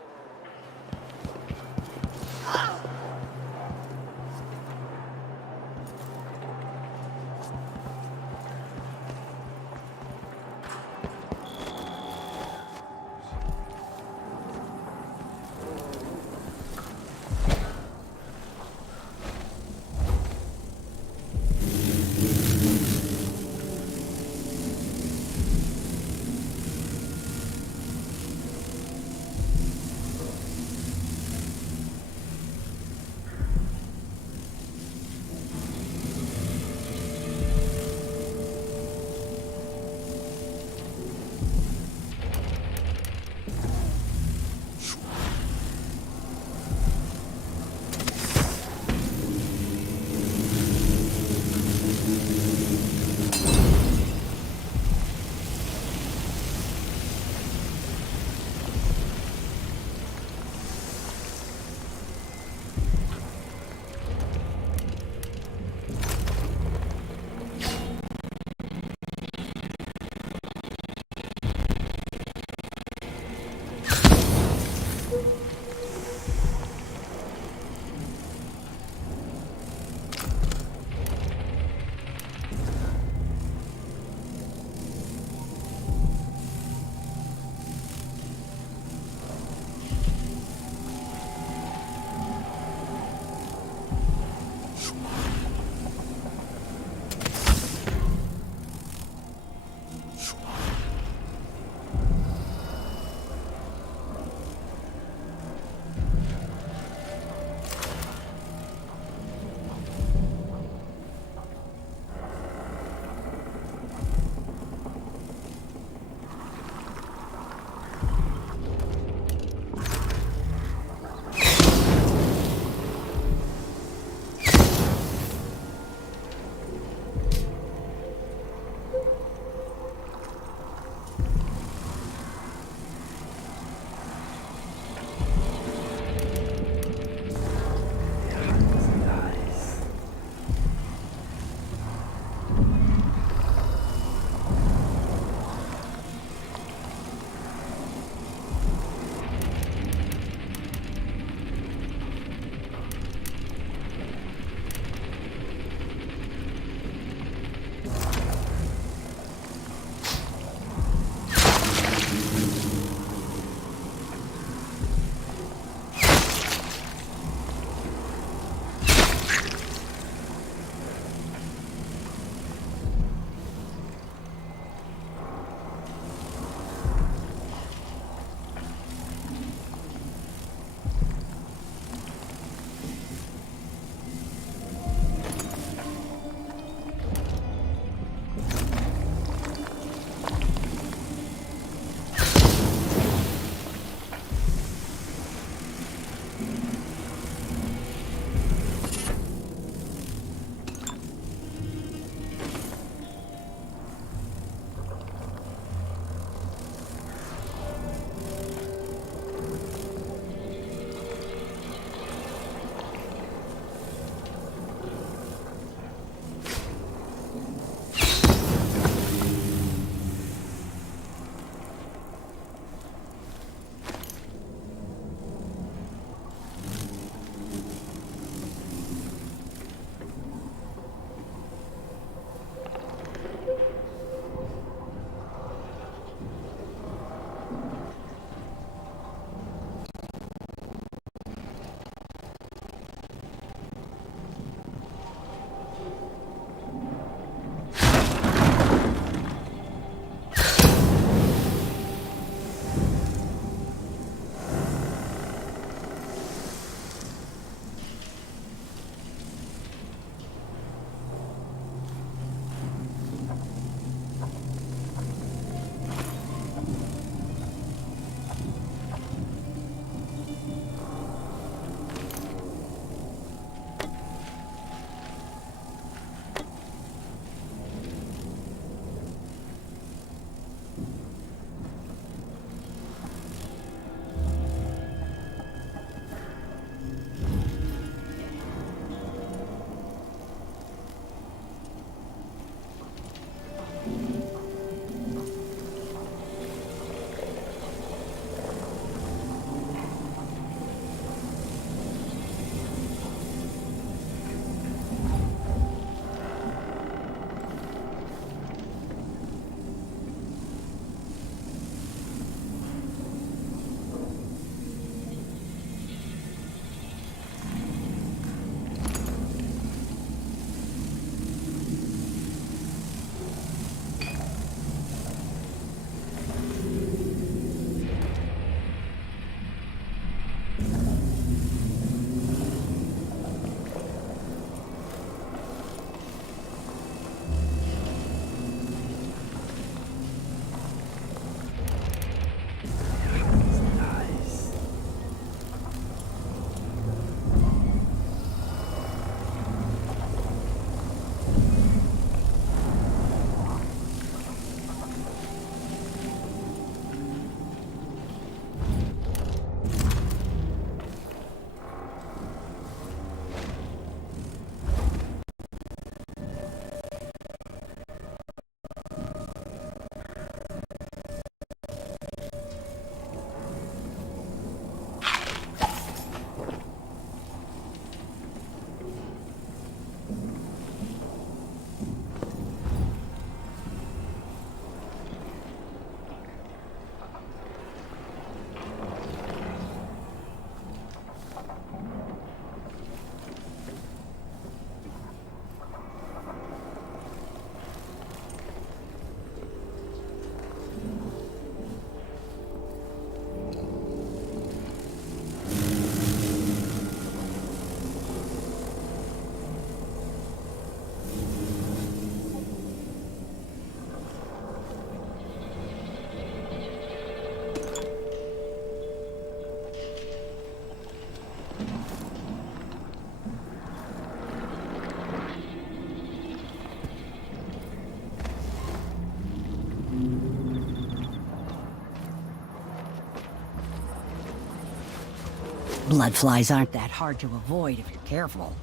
Blood flies aren't that hard to avoid if you're careful.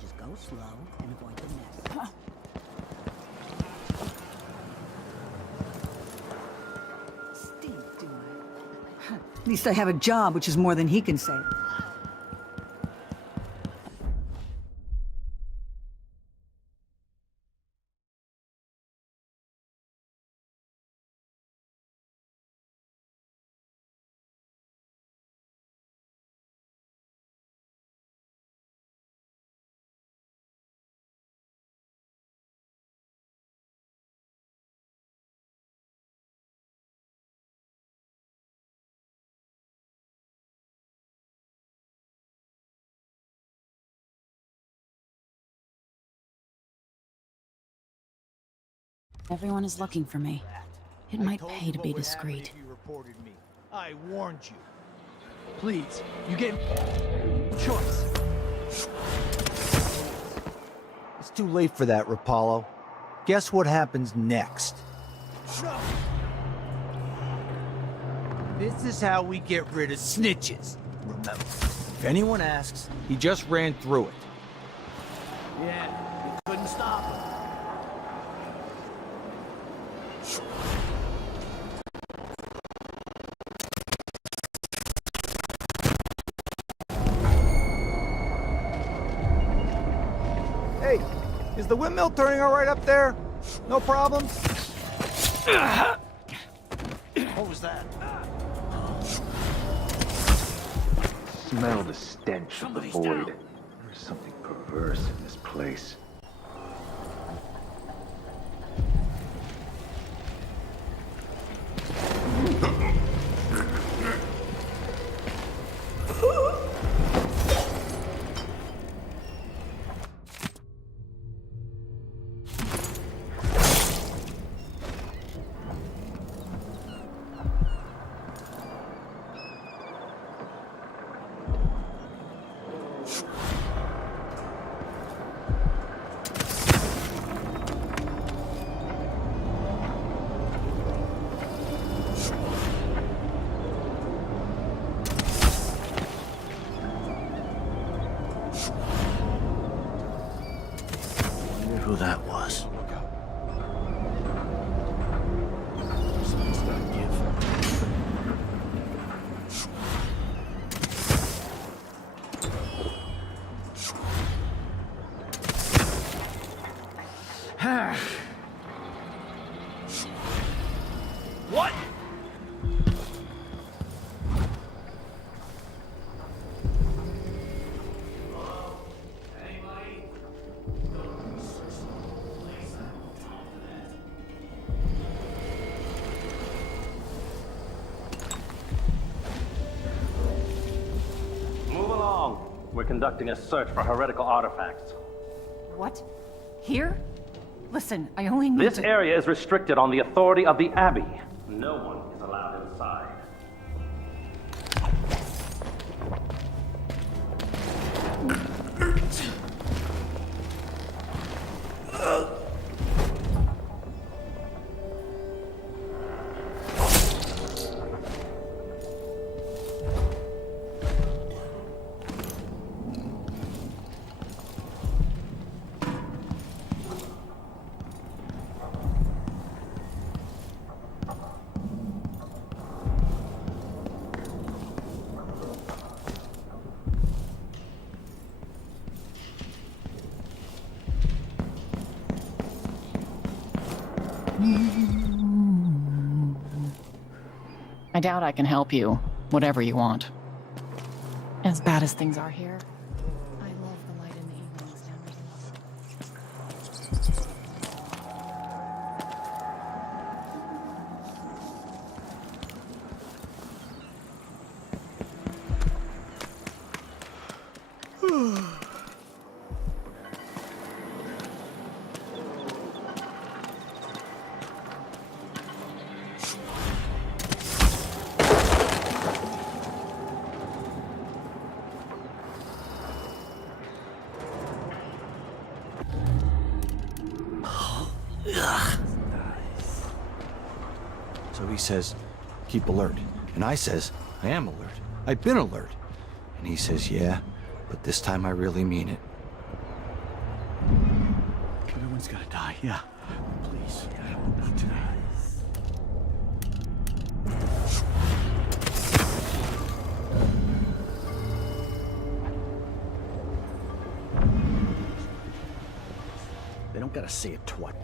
Just go slow and avoid the mess. At least I have a job, which is more than he can say. Everyone is looking for me. It might pay to be discreet. I warned you. Please, you get choice. It's too late for that, Rapallo. Guess what happens next? No. This is how we get rid of snitches. Remember, if anyone asks, he just ran through it. Yeah, you couldn't stop him. Hey, is the windmill turning all right up there? No problems? What was that? Smell the stench of the void. There's something perverse in this place. Who that was. What? We're conducting a search for heretical artifacts. What? Here? Listen, I only need This area is restricted on the authority of the Abbey. No one is allowed inside. I doubt I can help you, whatever you want. As bad as things are here, I love the light in the evenings down So he says, keep alert. And I says, I am alert. I've been alert. And he says, yeah, but this time I really mean it. Everyone's gonna die, yeah. Please, not today. They don't gotta say it twice.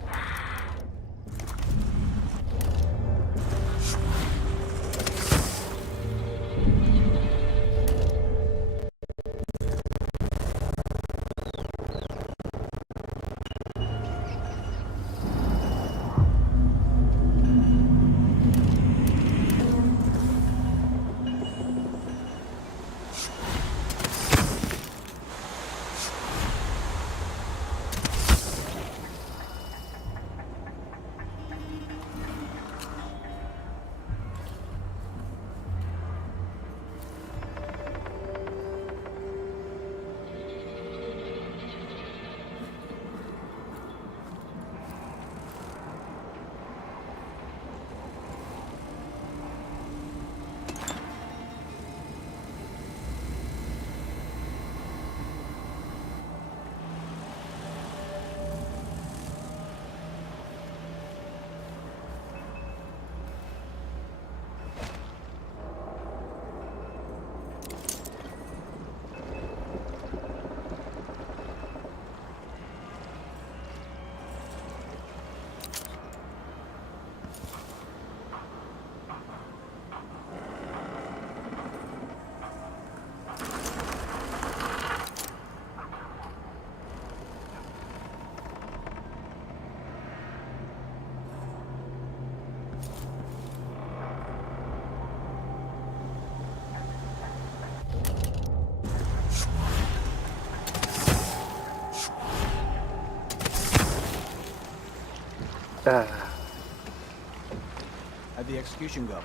How'd the execution go?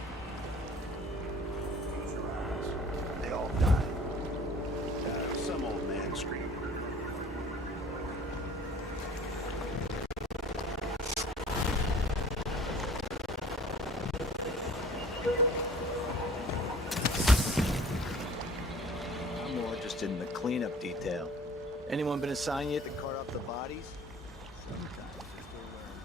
They all died. Some old man screaming. I'm more interested in the cleanup detail. Anyone been assigned yet to cart up the bodies? Sometimes they're still wearing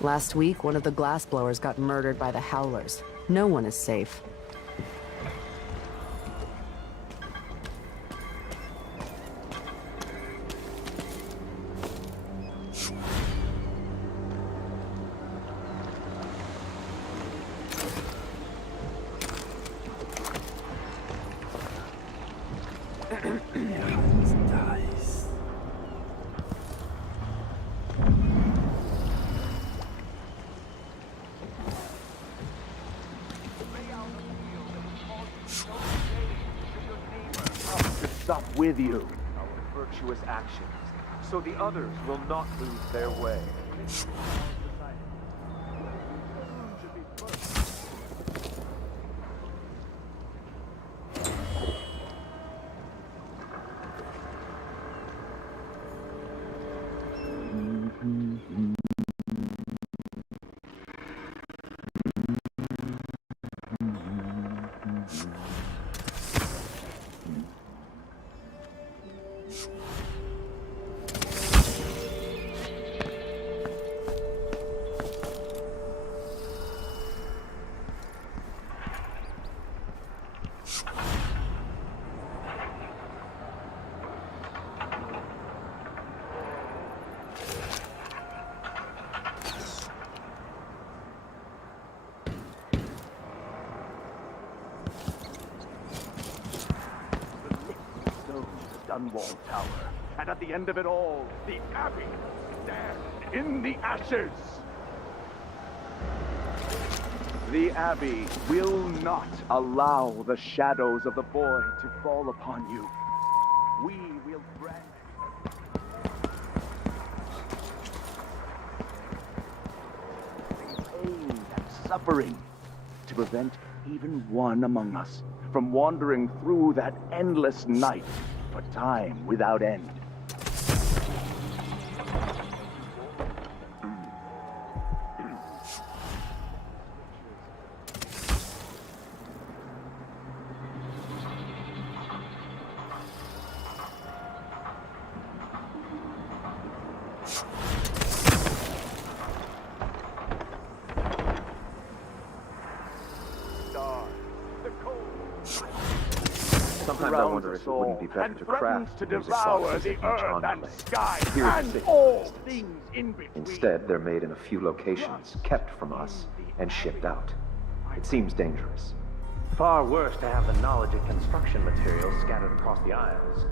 Last week, one of the glassblowers got murdered by the Howlers. No one is safe. Stop with you. Our virtuous actions, so the others will not lose their way. Dunwall Tower, and at the end of it all, the Abbey stands in the ashes. The Abbey will not allow the shadows of the boy to fall upon you. We will grant pain and suffering to prevent even one among us from wandering through that endless night for time without end. Sometimes I wonder if it wouldn't be better to craft to devour the earth and sky and all things in between. Instead, they're made in a few locations, kept from us, and shipped out. It seems dangerous. Far worse to have the knowledge of construction materials scattered across the Isles.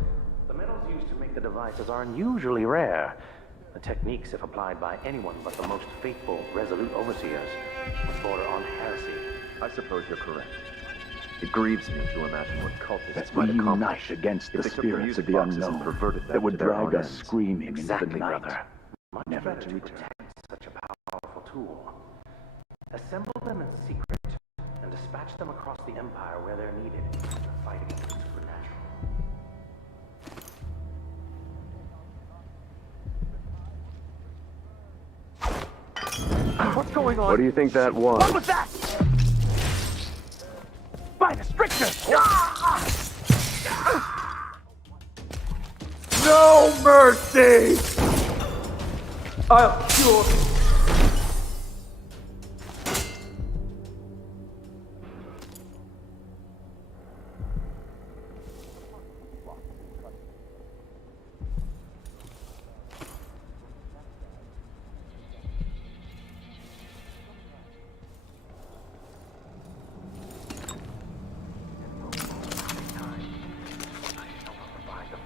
The metals used to make the devices are unusually rare. The techniques, if applied by anyone but the most faithful, resolute overseers, would border on heresy. I suppose you're correct. It grieves me to imagine what cultists That might we accomplish unite against the if they took spirits of the boxes and unknown perverted them that would to their drag own us ends. screaming Exactly, into the night, brother. Much never better to to return. protect such a powerful tool. Assemble them in secret and dispatch them across the Empire where they're needed in the fight against the supernatural. What's going on? What do you think that was? What was that? By the strictures! No mercy! I'll cure.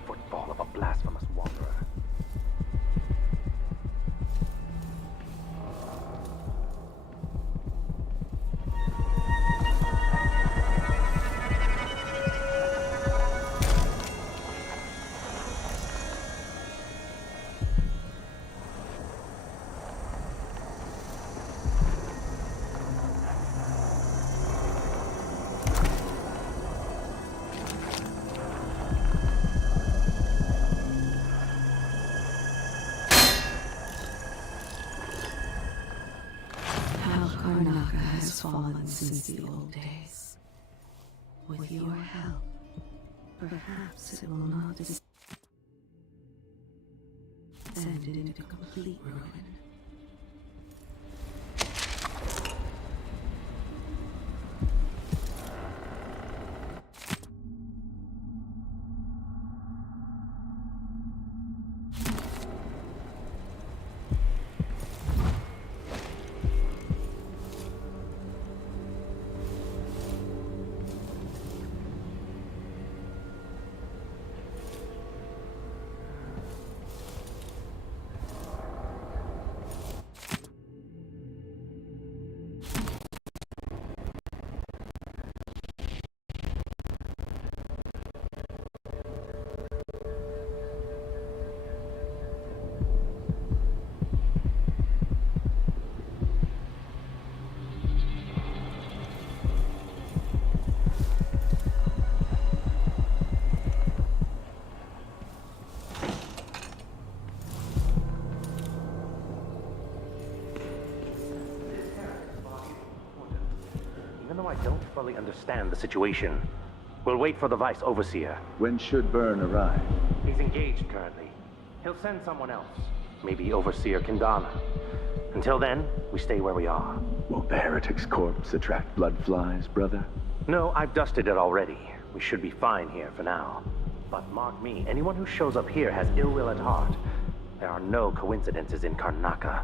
Football of a blasphemous wanderer. Karnaca has fallen since the old days. With your help, perhaps it will not descend into complete ruin. Even though I don't fully understand the situation, we'll wait for the Vice Overseer. When should Byrne arrive? He's engaged currently. He'll send someone else. Maybe Overseer Kendana. Until then, we stay where we are. Won't the heretic's corpse attract blood flies, brother? No, I've dusted it already. We should be fine here for now. But mark me, anyone who shows up here has ill will at heart. There are no coincidences in Karnaca.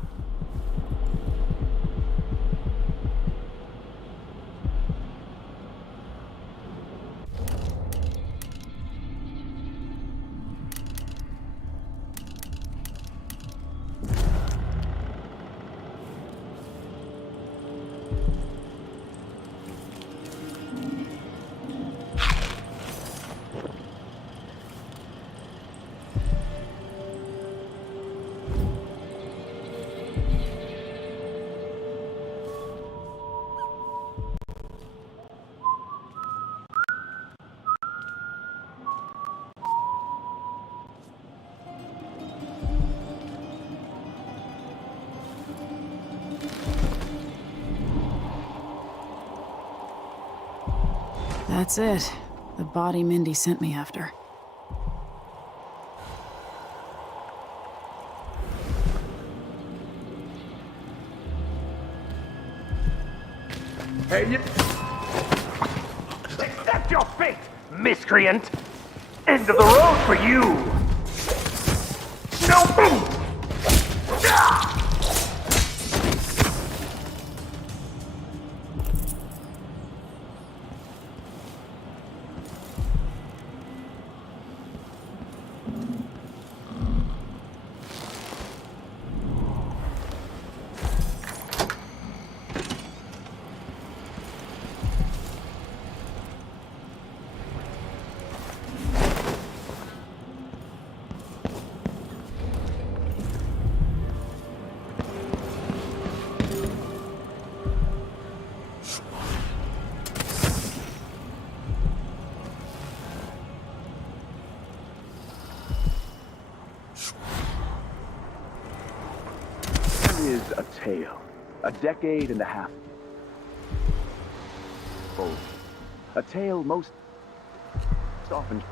That's it. The body Mindy sent me after. Hey, you... Accept your fate, miscreant! End of the road for you! No! Ah! Is a tale. A decade and a half old. A tale most often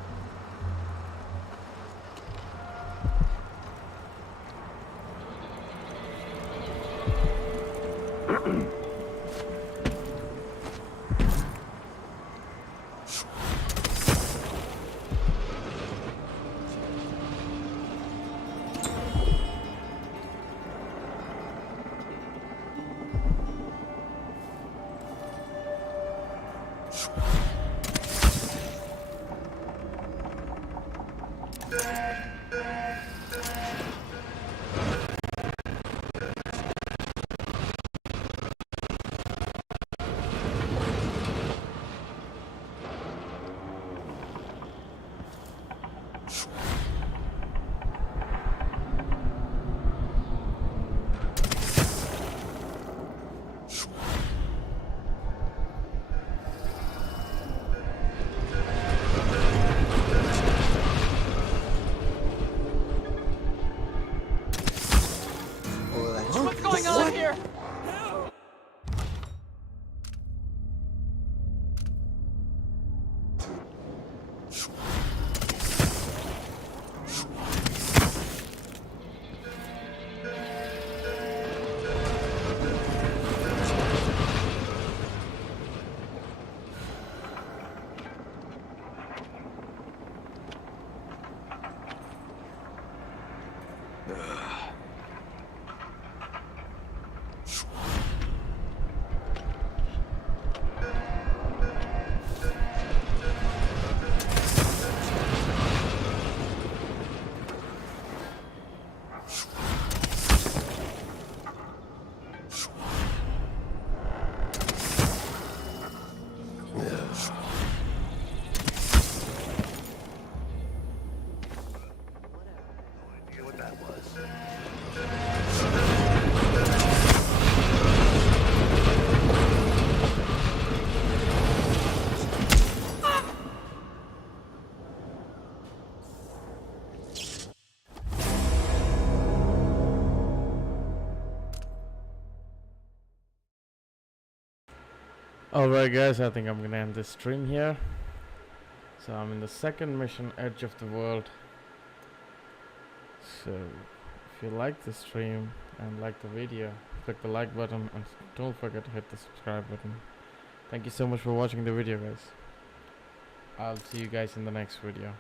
What's going on here? Alright guys, I think I'm gonna end this stream here. So I'm in the second mission, Edge of the World. So if you like the stream and like the video, click the like button and don't forget to hit the subscribe button. Thank you so much for watching the video guys. I'll see you guys in the next video.